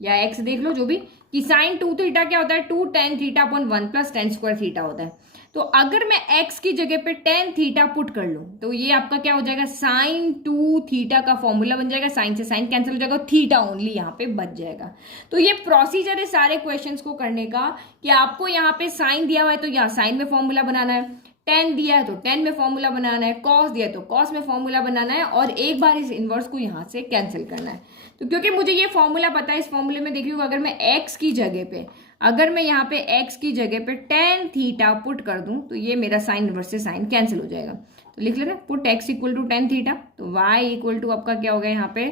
या x देख लो जो भी, कि साइन 2 थीटा क्या होता है, 2 tan theta upon 1 plus tan square theta होता है। तो अगर मैं x की जगह पे tan थीटा पुट कर लूं तो ये आपका क्या हो जाएगा, साइन 2 थीटा का फॉर्मूला बन जाएगा, साइन से साइन कैंसिल हो जाएगा, थीटा ओनली यहाँ पे बच जाएगा। तो ये प्रोसीजर है सारे क्वेश्चंस को करने का कि आपको यहाँ पे साइन दिया हुआ है तो यहाँ साइन में फॉर्मूला बनाना है, टेन दिया है तो टेन में फॉर्मूला बनाना है, कॉस दिया है तो कॉस में फॉर्मूला बनाना है, और एक बार इस इनवर्स को यहाँ से कैंसिल करना है। तो क्योंकि मुझे ये फॉर्मूला पता है, इस फॉर्मूले में देख रही हूँ अगर मैं x की जगह पे, अगर मैं यहाँ पे x की जगह पे tan थीटा पुट कर दूं तो ये मेरा साइन इनवर्स से साइन कैंसिल हो जाएगा। तो लिख लेना put x equal to tan theta, तो y इक्वल टू आपका क्या हो गया यहाँ पे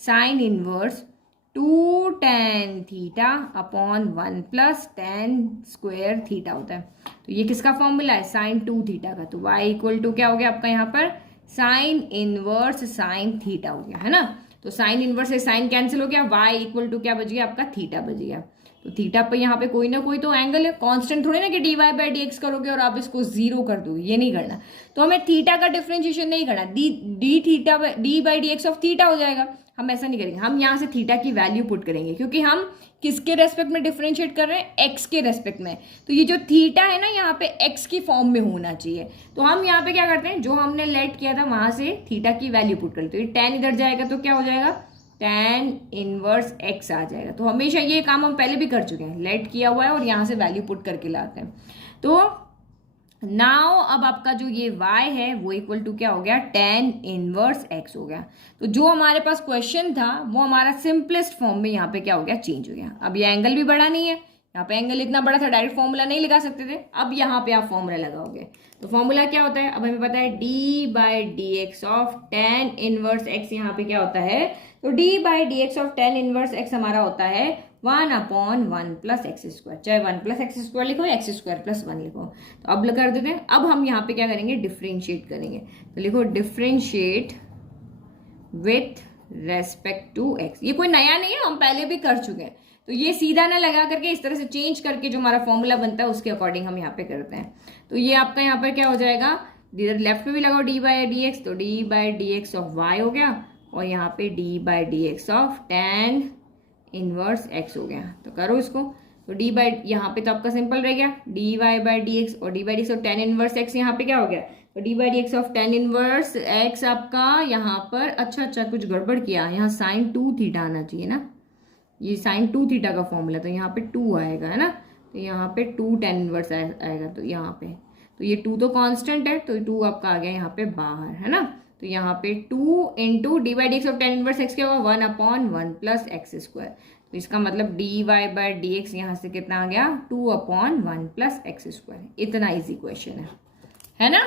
sine inverse 2 tan theta upon 1 plus tan square theta होता है। तो ये किसका फॉर्मूला है, साइन 2 थीटा का। तो y इक्वल टू क्या हो गया आपका यहाँ पर साइन इनवर्स साइन थीटा हो गया, है ना। तो साइन इनवर्स से साइन कैंसिल हो गया, y इक्वल टू क्या बच गया आपका थीटा बच गया। तो थीटा पे यहाँ पे कोई ना कोई तो एंगल है, कांस्टेंट थोड़ी ना कि d y by d x करोगे और आप इसको जीरो कर दोगे, ये नहीं करना। तो हमें थीटा का डिफरेंशिएशन नहीं करना, D theta D by d x of theta हो जाएगा, हम ऐसा नहीं करेंगे। हम यहाँ से थीटा की वैल्यू पुट करेंगे, क्योंकि हम किसके रेस्पेक्ट में डिफरेंशिएट कर रहे हैं, एक्स के रेस्पेक्ट में। तो ये जो थीटा है ना यहाँ पे एक्स की फॉर्म में होना चाहिए। तो हम यहाँ पे क्या करते हैं, जो हमने लेट किया था वहां से थीटा की वैल्यू पुट करते हैं। तो ये tan इधर जाएगा तो क्या हो जाएगा, tan इनवर्स x आ जाएगा। तो हमेशा ये काम हम पहले भी कर चुके हैं, लेट किया हुआ है और यहाँ से वैल्यू पुट करके लाते हैं। तो नाउ अब आपका जो ये y है वो इक्वल टू क्या हो गया, tan इनवर्स x हो गया। तो जो हमारे पास क्वेश्चन था वो हमारा सिंपलेस्ट फॉर्म में यहाँ पे क्या हो गया, चेंज हो गया। अब ये एंगल भी बड़ा नहीं है, यहाँ पे एंगल इतना बड़ा था डायरेक्ट फॉर्मूला नहीं लगा सकते थे, अब यहाँ पे आप फॉर्मूला लगाओगे। तो फॉर्मूला क्या होता है, अब हमें पता है D by d x of tan inverse x यहाँ पे क्या होता है, तो d by d x of tan inverse x हमारा होता है 1/1 प्लस एक्स स्क्वायर, चाहे 1 प्लस एक्स स्क्वायर लिखो या एक्स स्क्वायर प्लस 1 लिखो। तो अब कर देते हैं, अब हम यहाँ पे क्या करेंगे, डिफ्रेंशिएट करेंगे। तो लिखो differentiate with respect to x. ये कोई नया नहीं है, हम पहले भी कर चुके हैं। तो ये सीधा ना लगा करके इस तरह से चेंज करके जो हमारा फॉर्मूला बनता है उसके अकॉर्डिंग हम यहाँ पे करते हैं। तो ये आपका यहाँ पर क्या हो जाएगा, इधर लेफ्ट में भी लगाओ डी बाई डी एक्स, तो d by d x of y हो गया, और यहाँ पे d by d x of tan inverse x हो गया। तो करो इसको, तो डी बाई यहाँ पे तो आपका सिंपल रह गया, d y by d x, और d by d x of tan inverse x यहाँ पे क्या हो गया, तो d by d x of tan inverse x आपका यहाँ पर, अच्छा कुछ गड़बड़ किया, यहाँ साइन 2 थीटा आना चाहिए ना, ये साइन 2 थीटा का फॉर्मूला, तो यहाँ पे 2 आएगा है ना, तो यहाँ पे 2 tan इनवर्स आएगा। तो यहाँ पे तो ये 2 तो कांस्टेंट है, तो 2 आपका आ गया यहाँ पे बाहर है ना। तो यहाँ पे 2 into d by d x of tan inverse x क्या होगा, 1/1 प्लस एक्स स्क्वायर। तो इसका मतलब d y by d x यहाँ से कितना आ गया, 2/1 प्लस एक्स स्क्वायर। इतना इजी क्वेश्चन है ना।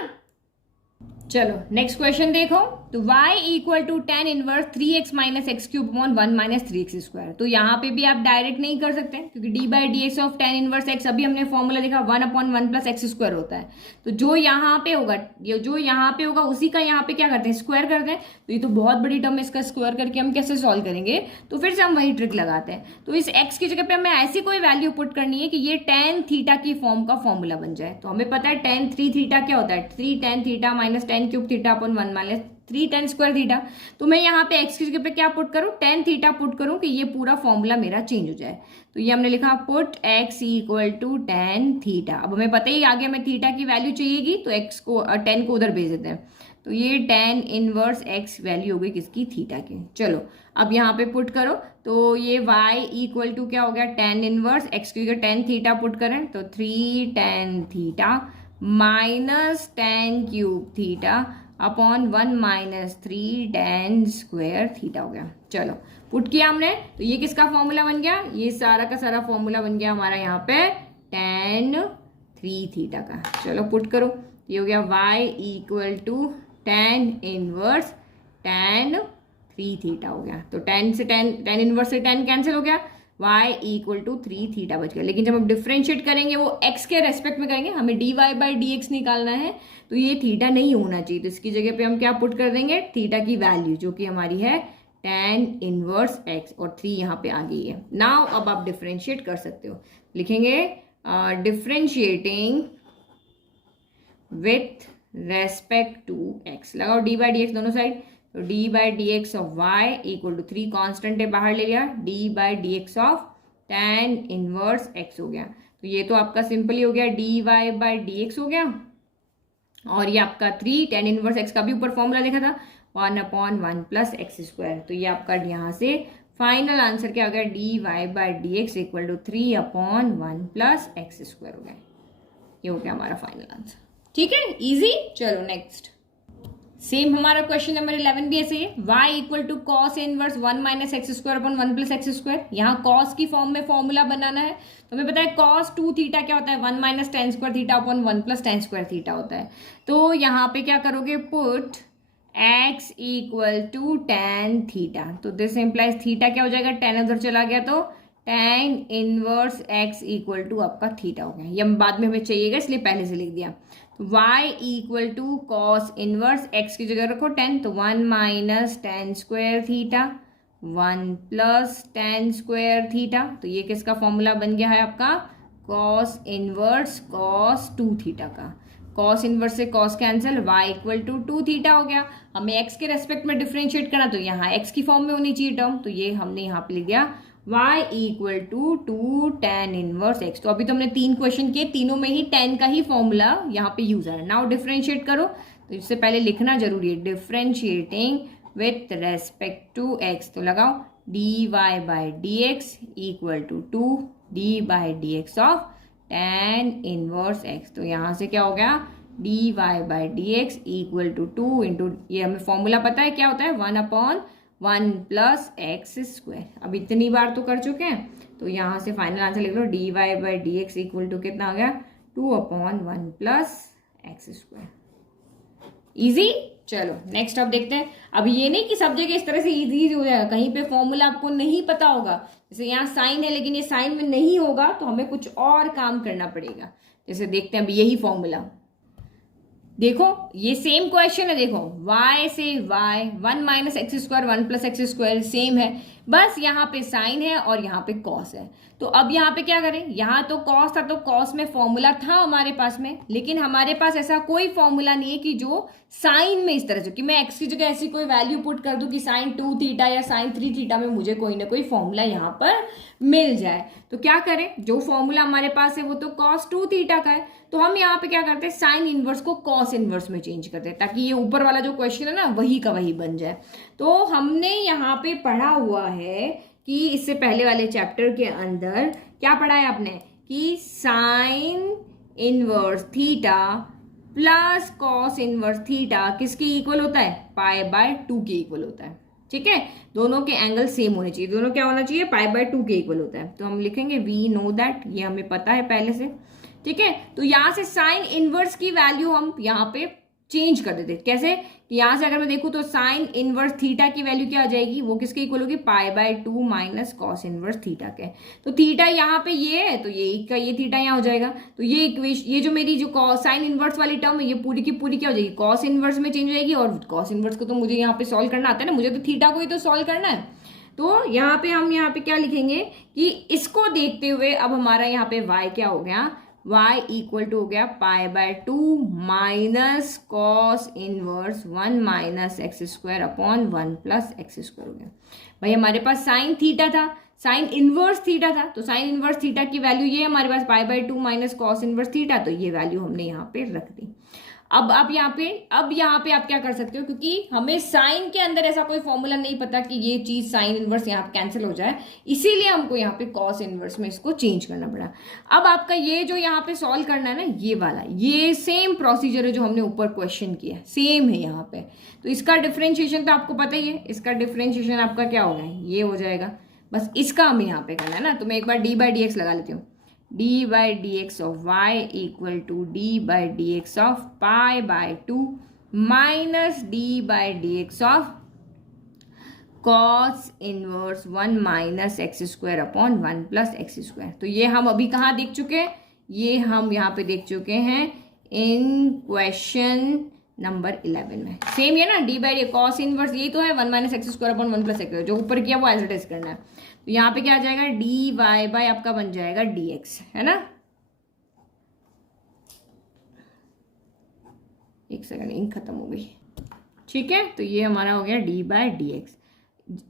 चलो नेक्स्ट क्वेश्चन देखो, तो y equal to tan inverse 3x minus x cube upon 1 minus 3x square. तो यहाँ पे भी आप डायरेक्ट नहीं कर सकते, क्योंकि d by d x of tan inverse x अभी हमने फॉर्मूला देखा 1/1 प्लस एक्स स्क्वायर होता है। तो जो यहाँ पे होगा उसी का यहाँ पे क्या करते हैं, स्क्वायर करते हैं। तो ये तो बहुत बड़ी टर्म है, इसका स्क्वायर करके हम कैसे सॉल्व करेंगे, तो फिर से हम वही ट्रिक लगाते हैं। तो इस x की जगह पे हमें ऐसी कोई वैल्यू पुट करनी है कि ये tan थीटा की फॉर्म का फॉर्मूला बन जाए। तो हमें पता है tan 3 थीटा क्या होता है, 3 tan theta minus tan cube theta upon 1 minus 3 tan square theta. तो मैं यहाँ पे x की जगह पे क्या पुट करूँ, tan थीटा पुट करूँ कि ये पूरा फॉर्मूला मेरा चेंज हो जाए। तो ये हमने लिखा put x equal to tan theta. अब हमें पता ही आगे हमें थीटा की वैल्यू चाहिएगी, तो x को tan को उधर भेज देते हैं। तो ये tan इनवर्स x वैल्यू हो गई किसकी, थीटा की। चलो अब यहाँ पे पुट करो, तो ये y इक्वल टू क्या हो गया, tan इनवर्स x की जगह tan थीटा पुट करें, तो 3 tan theta minus tan cube theta upon 1 minus 3 tan square theta हो गया। चलो पुट किया हमने, तो ये किसका फॉर्मूला बन गया, ये सारा का सारा फॉर्मूला बन गया हमारा यहाँ पे tan 3 थीटा का। चलो पुट करो, ये हो गया y equal to tan inverse tan 3 theta हो गया। तो tan से tan इनवर्स से tan कैंसिल हो गया, y इक्वल टू 3 थीटा बच गया। लेकिन जब हम डिफ्रेंशिएट करेंगे वो x के रेस्पेक्ट में करेंगे, हमें dy बाई डी एक्स निकालना है, तो ये थीटा नहीं होना चाहिए। तो इसकी जगह पे हम क्या पुट कर देंगे, थीटा की वैल्यू जो कि हमारी है tan इनवर्स x, और 3 यहाँ पे आ गई है। नाउ अब आप डिफ्रेंशिएट कर सकते हो, लिखेंगे differentiating with respect to x, लगाओ डी बाई डी एक्स दोनों साइड। तो d by d x of y equal to 3 constant है, बाहर ले लिया, d by d x of tan inverse x हो गया। तो ये तो आपका सिंपल ही हो गया, d y by d x हो गया, और ये आपका 3 tan इनवर्स x का भी ऊपर फॉर्मूला लिखा था 1/1 प्लस एक्स स्क्वायर। तो ये आपका यहाँ से फाइनल आंसर क्या हो गया, d y by d x equal to 3/1 plus x square हो गया। ये हो गया हमारा फाइनल आंसर। ठीक है, इजी। चलो नेक्स्ट, सेम हमारा क्वेश्चन नंबर 11 भी ऐसे है, y equal to cos inverse 1 minus x square upon 1 plus x square. यहाँ कॉस की फॉर्म में फॉर्मूला बनाना है। तो हमें पता है कॉस 2 थीटा क्या होता है, 1 minus tan square theta upon 1 plus tan square theta होता है। तो यहाँ पे क्या करोगे, put x equal to tan theta. तो दिस इम्प्लाइज थीटा क्या हो जाएगा, tan उधर चला गया तो tan inverse x equal to आपका थीटा हो गया। ये बाद में हमें चाहिएगा इसलिए पहले से लिख दिया। y equal to cos inverse x की जगह रखो tan, तो 1 minus tan square theta 1 plus tan square theta. तो ये किसका फॉर्मूला बन गया है आपका, कॉस इनवर्स कॉस 2 थीटा का। कॉस इनवर्स से cos cancel, y equal to 2 theta हो गया। हमें x के रेस्पेक्ट में डिफरेंशिएट करना, तो यहाँ x की फॉर्म में होनी चाहिए टर्म, तो ये हमने यहाँ पे लिख दिया y equal to 2 tan inverse x। तो अभी तो हमने 3 क्वेश्चन किए, तीनों में ही tan का ही फॉर्मूला यहाँ पे यूज है। नाउ डिफरेंशिएट करो, तो इससे पहले लिखना जरूरी है, differentiating with respect to x। तो लगाओ dy by d x equal to 2 d by d x of tan inverse x। तो यहाँ से क्या हो गया, dy by d x equal to 2 into, ये हमें फॉर्मूला पता है क्या होता है, 1/1 प्लस एक्स स्क्वायर। अब इतनी बार तो कर चुके हैं, तो यहाँ से फाइनल आंसर लिख लो, dy by d x equal to कितना आ गया, 2/1 प्लस एक्स स्क्वायर। इजी। चलो नेक्स्ट अब देखते हैं। अब ये नहीं कि सब जगह इस तरह से इजी हो जाएगा, कहीं पे फॉर्मूला आपको नहीं पता होगा, जैसे यहाँ साइन है लेकिन ये साइन में नहीं होगा, तो हमें कुछ और काम करना पड़ेगा। जैसे देखते हैं अब यही फॉर्मूला, देखो ये सेम क्वेश्चन है, देखो y से y 1 minus x square 1 plus x square same है, बस यहाँ पे साइन है और यहाँ पे कॉस है। तो अब यहाँ पे क्या करें, यहाँ तो कॉस था, तो कॉस में फॉर्मूला था हमारे पास में, लेकिन हमारे पास ऐसा कोई फॉर्मूला नहीं है कि जो साइन में इस तरह से, कि मैं एक्स की जगह ऐसी कोई वैल्यू पुट कर दूं कि साइन 2 थीटा या साइन 3 थीटा में मुझे कोई ना कोई फॉर्मूला यहाँ पर मिल जाए। तो क्या करें, जो फॉर्मूला हमारे पास है वो तो कॉस 2 थीटा का है, तो हम यहाँ पे क्या करते हैं, साइन इनवर्स को कॉस इनवर्स में चेंज करते हैं, ताकि ये ऊपर वाला जो क्वेश्चन है ना वही का वही बन जाए। तो हमने यहाँ पे पढ़ा हुआ है कि इससे पहले वाले चैप्टर के अंदर क्या पढ़ा है आपने, कि sine inverse theta plus cos inverse theta किसके इक्वल होता है, पाई बाय 2 के इक्वल होता है। ठीक है, दोनों के एंगल सेम होने चाहिए, दोनों क्या होना चाहिए, पाई बाय 2 के इक्वल होता है। तो हम लिखेंगे वी नो दैट, ये हमें पता है पहले से। ठीक है, तो यहां से साइन इनवर्स की वैल्यू हम यहाँ पे चेंज कर देते, कैसे, कि यहां से अगर मैं देखूं तो साइन इनवर्स थीटा की वैल्यू क्या आ जाएगी, वो किसके इक्वल होगी, पाई by 2 minus cos inverse theta के। तो थीटा यहाँ पे ये है, तो ये का ये थीटा यहाँ हो जाएगा। तो ये इक्वेशन, ये जो मेरी जो साइन इनवर्स वाली टर्म है, ये पूरी की पूरी क्या हो जाएगी, कॉस इनवर्स में चेंज हो जाएगी। और कॉस इनवर्स को तो मुझे यहाँ पे सॉल्व करना आता है ना, मुझे तो थीटा को ही तो सॉल्व करना है। तो यहाँ पे हम यहाँ पे क्या लिखेंगे कि इसको देखते हुए अब हमारा यहाँ पे y क्या हो गया, y इक्वल टू हो गया pi by 2 minus cos inverse 1 minus x square upon 1 plus x square हो गया। भाई हमारे पास साइन थीटा था, साइन इनवर्स थीटा था, तो साइन इनवर्स थीटा की वैल्यू ये हमारे पास pi by 2 minus cos inverse theta, तो ये वैल्यू हमने यहाँ पे रख दी। अब आप यहाँ पे आप क्या कर सकते हो, क्योंकि हमें साइन के अंदर ऐसा कोई फॉर्मूला नहीं पता कि ये चीज साइन इनवर्स यहाँ कैंसिल हो जाए, इसीलिए हमको यहाँ पे कॉस इनवर्स में इसको चेंज करना पड़ा। अब आपका ये जो यहाँ पे सॉल्व करना है ना, ये वाला, ये सेम प्रोसीजर है जो हमने ऊपर क्वेश्चन किया, सेम है यहाँ पे। तो इसका डिफरेंशिएशन तो आपको पता ही है, इसका डिफरेंशिएशन आपका क्या होगा, ये हो जाएगा। बस इसका हमें यहाँ पे करना है ना, तो मैं एक बार डी बाई डी एक्स लगा लेती हूँ, d by dx of y equal to d by dx of pi by 2 minus d by dx of cos inverse 1 minus x square upon 1 plus x square। तो ये हम अभी कहाँ देख चुके हैं, ये हम यहाँ पे देख चुके हैं इन क्वेश्चन नंबर 11 में। सेम है ना, D by D cos inverse यही तो है, 1 minus x square upon 1 plus x, जो ऊपर किया वो एज इट इज करना है। तो यहाँ पे क्या आ जाएगा, डी वाई बाई आपका बन जाएगा डी एक्स, है ना। एक सेकंड, इंक खत्म हो गई। ठीक है, तो ये हमारा हो गया d by d x,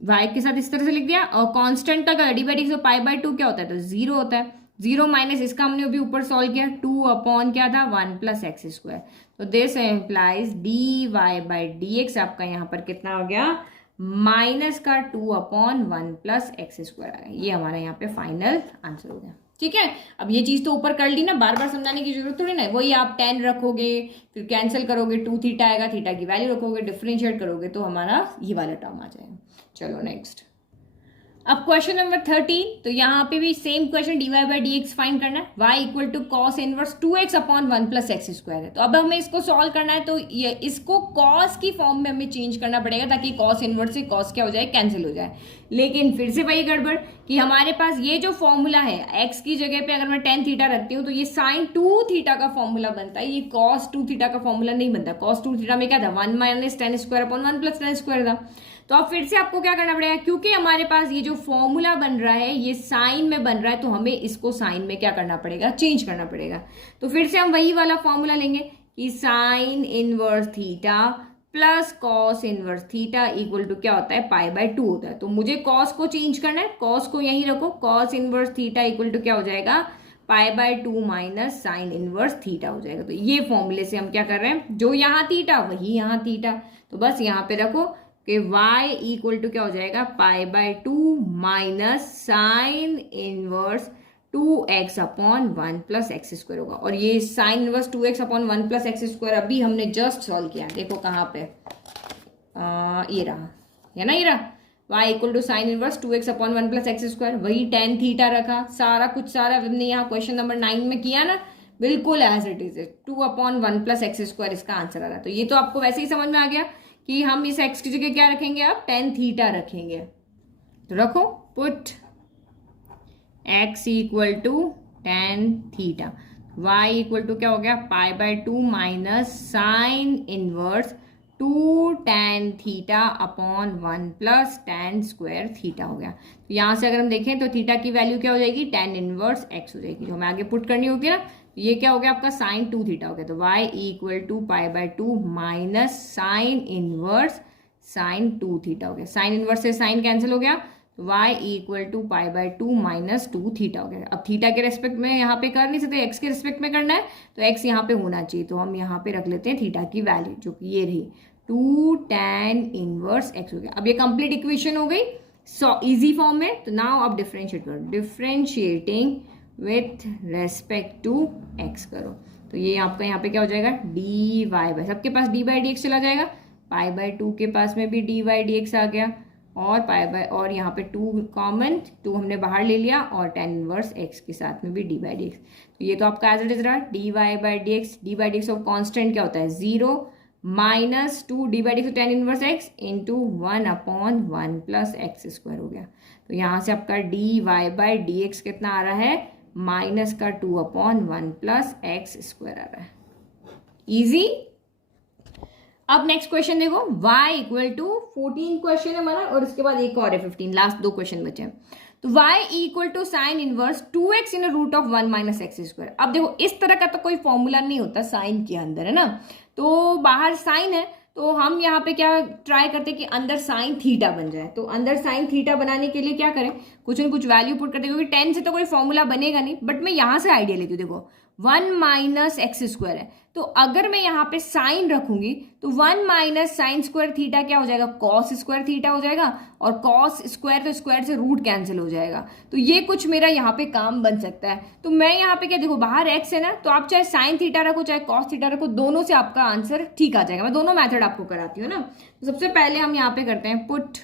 y के साथ इस तरह से लिख दिया। और कांस्टेंट का D by d x pi by 2 क्या होता है, तो 0 होता है। 0 माइनस इसका हमने अभी ऊपर सॉल्व किया, 2 अपॉन क्या था, 1 प्लस एक्स स्क्वायर। तो this implies d y by d x आपका यहाँ पर कितना हो गया, माइनस का 2 अपॉन 1 प्लस एक्स स्क्वायर आ गया। ये हमारा यहाँ पे फाइनल आंसर हो गया। ठीक है, अब ये चीज तो ऊपर कर ली ना, बार बार समझाने की जरूरत थोड़ी ना, वही आप 10 रखोगे, फिर कैंसिल करोगे, 2 थीटा आएगा, थीटा की वैल्यू रखोगे, डिफरेंशिएट करोगे, तो हमारा ये वाला टर्म आ जाएगा। चलो नेक्स्ट, अब क्वेश्चन नंबर 13, तो यहाँ पे भी same question d y by d x find करना है, y equal to cos inverse 2x upon 1 plus x square है। तो अब हमें इसको सॉल्व करना है, तो ये इसको कॉस की फॉर्म में हमें चेंज करना पड़ेगा, ताकि कॉस इनवर्स से कॉस क्या हो जाए, कैंसिल हो जाए। लेकिन फिर से वही गड़बड़ कि हमारे पास ये जो फॉर्मूला है, x की जगह पे अगर मैं tan थीटा रखती हूँ तो ये साइन 2 थीटा का फॉर्मूला बनता है, ये कॉस 2 थीटा का फॉर्मूला नहीं बनता। कॉस 2 थीटा में क्या था, 1 minus tan square upon 1 plus tan square था। तो अब फिर से आपको क्या करना पड़ेगा, क्योंकि हमारे पास ये जो फॉर्मूला बन रहा है ये साइन में बन रहा है, तो हमें इसको साइन में क्या करना पड़ेगा, चेंज करना पड़ेगा। तो फिर से हम वही वाला फॉर्मूला लेंगे कि sine inverse theta plus cos inverse theta equal to क्या होता है, π/2 होता है। तो मुझे कॉस को चेंज करना है, कॉस को यहीं रखो, cos inverse theta equal to क्या हो जाएगा, π/2 माइनस साइन इनवर्स थीटा हो जाएगा। तो ये फॉर्मूले से हम क्या कर रहे हैं, जो यहाँ थीटा वही यहाँ थीटा, तो बस यहाँ पे रखो कि y इक्वल टू क्या हो जाएगा, π/2 minus sine inverse 2x upon 1 plus x square होगा। और ये sine inverse 2x upon 1 plus x square अभी हमने जस्ट सॉल्व किया, देखो कहाँ पे, ये रहा, है ना, ये रहा y equal to sine inverse 2x upon 1 plus x square, वही tan थीटा रखा, सारा कुछ सारा हमने यहाँ क्वेश्चन नंबर 9 में किया ना, बिल्कुल as it is 2 upon 1 plus x square इसका आंसर आ रहा है। तो ये तो आपको वैसे ही समझ में आ गया कि हम इस x की जगह क्या रखेंगे, अब tan थीटा रखेंगे। तो रखो put x equal to tan theta, y equal to क्या हो गया, π/2 minus sine inverse 2 tan theta upon 1 plus tan square theta हो गया। तो यहाँ से अगर हम देखें तो थीटा की वैल्यू क्या हो जाएगी, tan इनवर्स x हो जाएगी, जो हमें आगे पुट करनी होती है ना। तो ये क्या हो गया आपका साइन 2 थीटा हो गया। तो y equal to π/2 minus sine inverse sine 2 theta हो गया। साइन इनवर्स से साइन कैंसिल हो गया, तो y equal to π/2 minus 2 theta हो गया। अब थीटा के रेस्पेक्ट में यहाँ पे कर नहीं सकते, x के रेस्पेक्ट में करना है, तो x यहाँ पे होना चाहिए, तो हम यहाँ पे रख लेते हैं थीटा की वैल्यू, जो कि ये रही 2 tan इनवर्स x हो गया। अब ये कंप्लीट इक्वेशन हो गई इजी फॉर्म में। तो नाउ अब डिफरेंशिएट करो, differentiating with respect to x करो, तो ये आपका यहाँ पे क्या हो जाएगा, dy, सबके पास d/dx चला जाएगा, π/2 के पास में भी dy/dx आ गया, और यहाँ पे 2 कॉमन, 2 हमने बाहर ले लिया, और tan इनवर्स x के साथ में भी d/dx। तो ये तो आपका एज इट इज रहा dy/dx ऑफ कांस्टेंट क्या होता है 0 minus 2 d/dx tan inverse x into 1 upon 1 plus x square हो गया। तो यहाँ से आपका dy/dx कितना आ रहा है, माइनस का 2 अपॉन 1 प्लस एक्स स्क्वायर आ रहा है। इजी। अब नेक्स्ट क्वेश्चन देखो, y इक्वल टू 14 क्वेश्चन है हमारा, और इसके बाद एक और है 15, लास्ट 2 क्वेश्चन बचे हैं। तो y equal to sine inverse 2x in root of 1 minus x square. अब देखो इस तरह का तो कोई फॉर्मूला नहीं होता साइन के अंदर, है ना, तो बाहर साइन है, तो हम यहाँ पे क्या ट्राई करते हैं कि अंदर साइन थीटा बन जाए। तो अंदर साइन थीटा बनाने के लिए क्या करें, कुछ न कुछ वैल्यू पुट करते हैं, क्योंकि 10 से तो कोई फॉर्मूला बनेगा नहीं, बट मैं यहाँ से आइडिया लेती हूँ। देखो 1 माइनस एक्स स्क्वायर है, तो अगर मैं यहाँ पे साइन रखूंगी तो 1 माइनस साइन स्क्वायर थीटा क्या हो जाएगा, कॉस स्क्वायर थीटा हो जाएगा, और कॉस स्क्वायर तो स्क्वायर से रूट कैंसिल हो जाएगा। तो ये कुछ मेरा यहाँ पे काम बन सकता है। तो मैं यहाँ पे क्या, देखो बाहर एक्स है ना, तो आप चाहे साइन थीटा रखो चाहे कॉस थीटा रखो, दोनों से आपका आंसर ठीक आ जाएगा। मैं दोनों मैथड आपको कराती हूँ ना। तो सबसे पहले हम यहाँ पे करते हैं पुट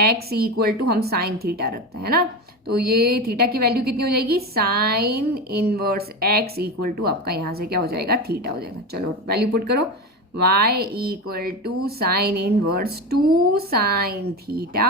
x इक्वल टू, हम साइन थीटा रखते हैं ना, तो ये थीटा की वैल्यू कितनी हो जाएगी, sine inverse x equal to आपका यहाँ से क्या हो जाएगा, थीटा हो जाएगा। चलो वैल्यू पुट करो, y equal to sine inverse 2 sine theta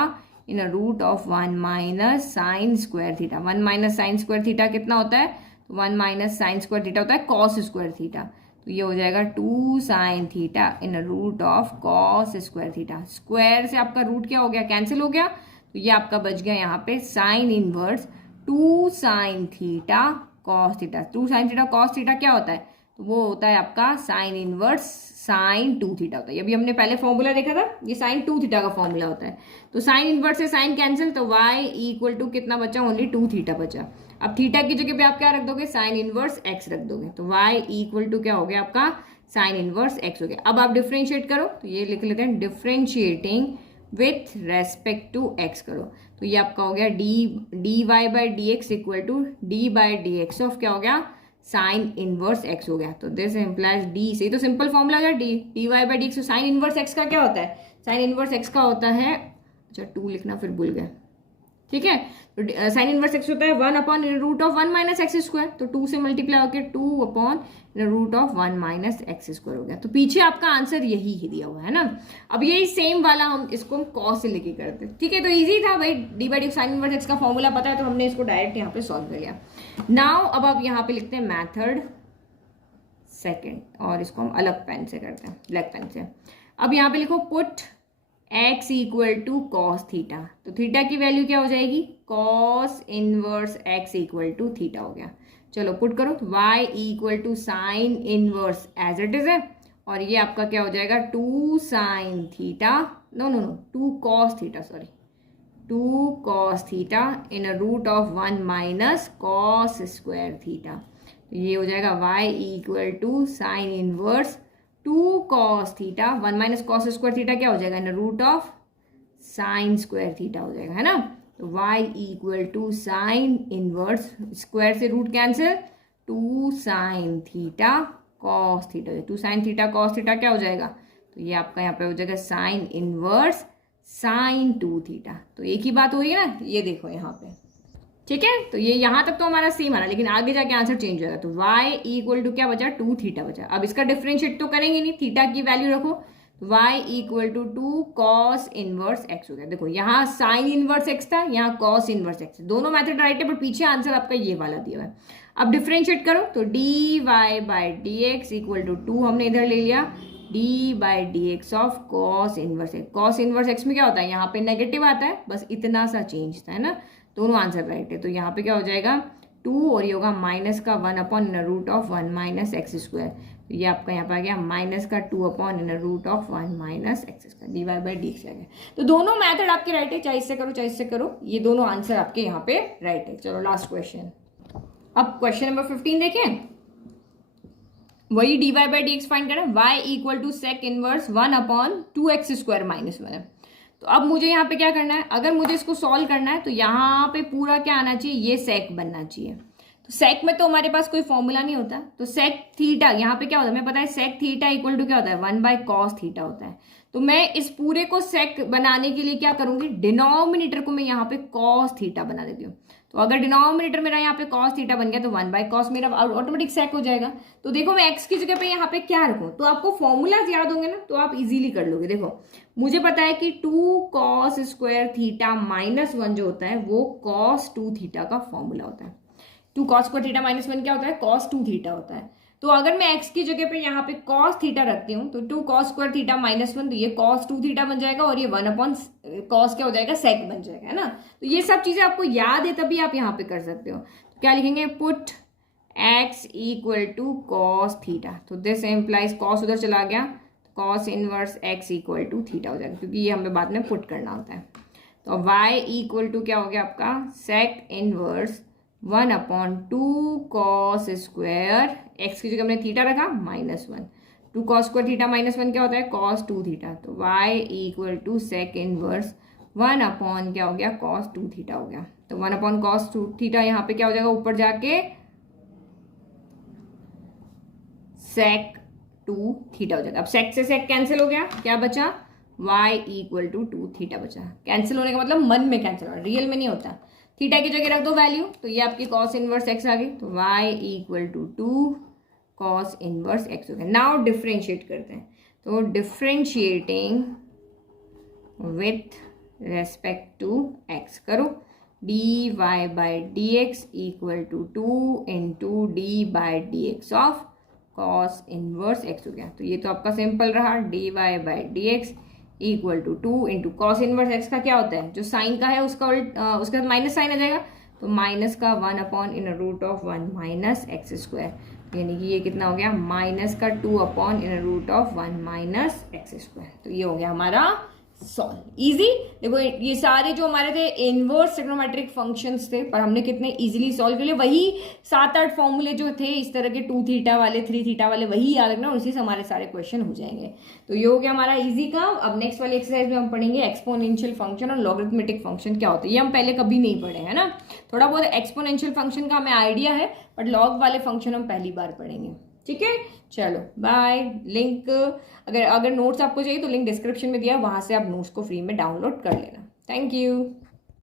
in root of 1 minus sine square theta. 1 minus sine square theta कितना होता है, तो 1 माइनस साइन स्क्वायर थीटा होता है कॉस स्क्वायर थीटा, तो ये हो जाएगा 2 sine theta in root of cos square theta. Square से आपका रूट क्या हो गया, कैंसिल हो गया, तो ये आपका बच गया यहाँ पे sine inverse 2 sine theta cos theta. 2 sine theta cos theta क्या होता है, तो वो होता है आपका साइन इनवर्स साइन 2 थीटा होता है। अभी हमने पहले फॉर्मूला देखा था, ये साइन 2 थीटा का फॉर्मूला होता है। तो साइन इनवर्स से साइन कैंसिल, तो y इक्वल टू कितना बचा, ओनली 2 थीटा बचा। अब थीटा की जगह पे आप क्या रख दोगे, साइन इनवर्स x रख दोगे, तो y इक्वल टू क्या हो गया आपका, साइन इनवर्स x हो गया। अब आप डिफरेंशिएट करो, तो ये लिख लेते हैं differentiating with respect to x करो, तो ये आपका हो गया dy/dx equal to d/dx of क्या हो गया, साइन इनवर्स x हो गया। तो दिस इम्प्लाइज d से, तो सिंपल फॉर्मूला हो गया dy/dx। साइन इनवर्स x का क्या होता है, साइन इनवर्स x का होता है, अच्छा 2 लिखना फिर भूल गया, ठीक है। तो साइन इनवर्स x होता है 1 upon root of 1 minus x square, तो 2 से मल्टीप्लाई होकर 2 upon root of 1 minus x square हो गया। तो पीछे आपका आंसर यही ही दिया हुआ है ना। अब यही सेम वाला हम इसको कॉस से लेके करते हैं, ठीक है। तो इजी था भाई, d/dx साइन इनवर्स x का फॉर्मूला पता है, तो हमने इसको डायरेक्ट यहाँ पे सॉल्व कर लिया। नाउ अब आप यहाँ पे लिखते हैं मैथड सेकेंड, और इसको हम अलग पेन से करते हैं, ब्लैक पेन से। अब यहाँ पे लिखो put x equal to cos theta. तो थीटा की वैल्यू क्या हो जाएगी, cos inverse x equal to theta हो गया। चलो पुट करो, तो y equal to sine inverse as it is है, और ये आपका क्या हो जाएगा, 2 sine theta, no no no 2 cos theta, sorry 2 cos theta in uh root of 1 minus cos square theta. तो ये हो जाएगा y equal to sine inverse 2 cos theta, 1 minus cos square theta क्या हो जाएगा, in root of sine square theta हो जाएगा, है ना। तो y equal to sine inverse, square से root cancel, 2 sine theta cos theta, 2 sine theta cos theta क्या हो जाएगा, तो ये आपका यहाँ पे हो जाएगा साइन इनवर्स साइन 2 थीटा। तो एक ही बात हुई है ना, ये देखो यहाँ पे, ठीक है। तो ये यहाँ तक तो हमारा सेम आ रहा है, लेकिन आगे जाके आंसर चेंज हो जाएगा। तो y इक्वल टू क्या बचा, 2 थीटा बचा। अब इसका डिफरेंशिएट तो करेंगे नहीं, थीटा की वैल्यू रखो, तो y equal to 2 cos inverse x हो गया। देखो यहाँ साइन इनवर्स x था, यहाँ कॉस इनवर्स x, दोनों मेथड राइट है, पर पीछे आंसर आपका ये वाला दिया हुआ है। अब डिफरेंशिएट करो, तो dy by d x equal to 2 हमने इधर ले लिया, d by d x of cos inverse x. Cos inverse x में क्या होता है, यहाँ पे नेगेटिव आता है, बस इतना सा चेंज था, है ना। दोनों आंसर राइट है। तो यहाँ पे क्या हो जाएगा 2, और ये होगा माइनस का 1 upon in root of 1 minus x square. तो ये आपका यहाँ पे आ गया माइनस का 2 upon in root of 1 minus x square, d y by d x आ गया। तो दोनों मेथड आपके राइट है, चाहे इससे करो चाहे इससे करो, ये दोनों आंसर आपके यहाँ पे राइट है। चलो लास्ट क्वेश्चन। अब क्वेश्चन नंबर 15 देखें, वही d y by d x find करें, y equal to sec inverse 1 upon 2x square minus 1 है। तो अब मुझे यहाँ पे क्या करना है, अगर मुझे इसको सॉल्व करना है तो यहाँ पे पूरा क्या आना चाहिए, ये सेक बनना चाहिए। तो सेक में तो हमारे पास कोई फॉर्मूला नहीं होता, तो सेक थीटा यहाँ पे क्या होता है, हमें पता है सेक थीटा इक्वल टू क्या होता है, 1 बाय कॉस थीटा होता है। तो मैं इस पूरे को सेक बनाने के लिए क्या करूंगी, डिनोमिनेटर को मैं यहाँ पे कॉस थीटा बना देती हूँ। तो अगर डिनोमिनेटर मेरा यहाँ पे कॉस थीटा बन गया तो 1 बाय कॉस मेरा ऑटोमेटिक सेक हो जाएगा। तो देखो मैं एक्स की जगह पे यहाँ पे क्या रखूँ, तो आपको फॉर्मूलाज याद होंगे ना, तो आप इजीली कर लोगे। देखो मुझे पता है कि 2 कॉस स्क्वायर थीटा माइनस 1 जो होता है वो कॉस 2 थीटा का फॉर्मूला होता है। 2 कॉस स्क्वायर थीटा माइनस 1 क्या होता है, कॉस 2 थीटा होता है। तो अगर मैं x की जगह पे यहाँ पे cos थीटा रखती हूँ, तो 2 कॉस स्क्वायर थीटा माइनस 1, तो ये cos 2 थीटा बन जाएगा, और ये 1 अपॉन कॉस क्या हो जाएगा, सेक बन जाएगा, है ना। तो ये सब चीजें आपको याद है तभी आप यहाँ पे कर सकते हो। तो क्या लिखेंगे, put x equal to cos theta. तो दिस एम्प्लाइज कॉस उधर चला गया, cos inverse x equal to theta हो जाएगा, क्योंकि ये हमें बाद में पुट करना होता है। तो y इक्वल टू क्या हो गया आपका, sec inverse 1 upon 2 cos square, x की जगह हमने थीटा रखा -1, 2 कॉस स्क्वायर थीटा -1 क्या होता है, कॉस 2 थीटा। तो y equal to sec inverse 1 upon क्या हो गया, कॉस 2 थीटा हो गया। तो 1 अपॉन कॉस 2 थीटा यहाँ पे क्या हो जाएगा, ऊपर जाके सेक 2 थीटा हो जाएगा। अब सेक से सेक कैंसिल हो गया, क्या बचा, y इक्वल टू 2 थीटा बचा। कैंसिल होने का मतलब मन में कैंसिल हो, रियल में नहीं होता। थीटा की जगह रख दो वैल्यू, तो ये आपकी कॉस इनवर्स एक्स आ गई। तो y equal to 2 cos inverse x हो गया। नाउ डिफ्रेंशिएट करते हैं, तो differentiating with respect to x करो, d y by d x equal to 2 into d by d x of cos inverse x हो गया। तो ये तो आपका सिंपल रहा, d y by d x equal to 2 into cos inverse x का क्या होता है, जो साइन का है उसका उसके बाद माइनस साइन आ जाएगा, तो माइनस का 1 upon in root of 1 minus x square, यानी कि ये कितना हो गया, माइनस का 2 upon in root of 1 minus x square. तो ये हो गया हमारा सॉल्व। इजी। देखो ये सारे जो हमारे थे इनवर्स ट्रिग्नोमेट्रिक फंक्शंस थे, पर हमने कितने इजीली सॉल्व कर लिए। वही 7-8 फॉर्मूले जो थे इस तरह के 2 थीटा वाले 3 थीटा वाले, वही याद रखना, और उसी से हमारे सारे क्वेश्चन हो जाएंगे। तो ये हो गया हमारा इजी का। अब नेक्स्ट वाली एक्सरसाइज में हम पढ़ेंगे एक्सपोनेंशियल फंक्शन और लॉगरिथमेटिक फंक्शन क्या होते हैं। ये हम पहले कभी नहीं पढ़े, है ना। थोड़ा बहुत एक्सपोनेंशियल फंक्शन का हमें आइडिया है, बट लॉग वाले फंक्शन हम पहली बार पढ़ेंगे। ठीक है, चलो बाय। लिंक अगर नोट्स आपको चाहिए तो लिंक डिस्क्रिप्शन में दिया, वहां से आप नोट्स को फ्री में डाउनलोड कर लेना। Thank you.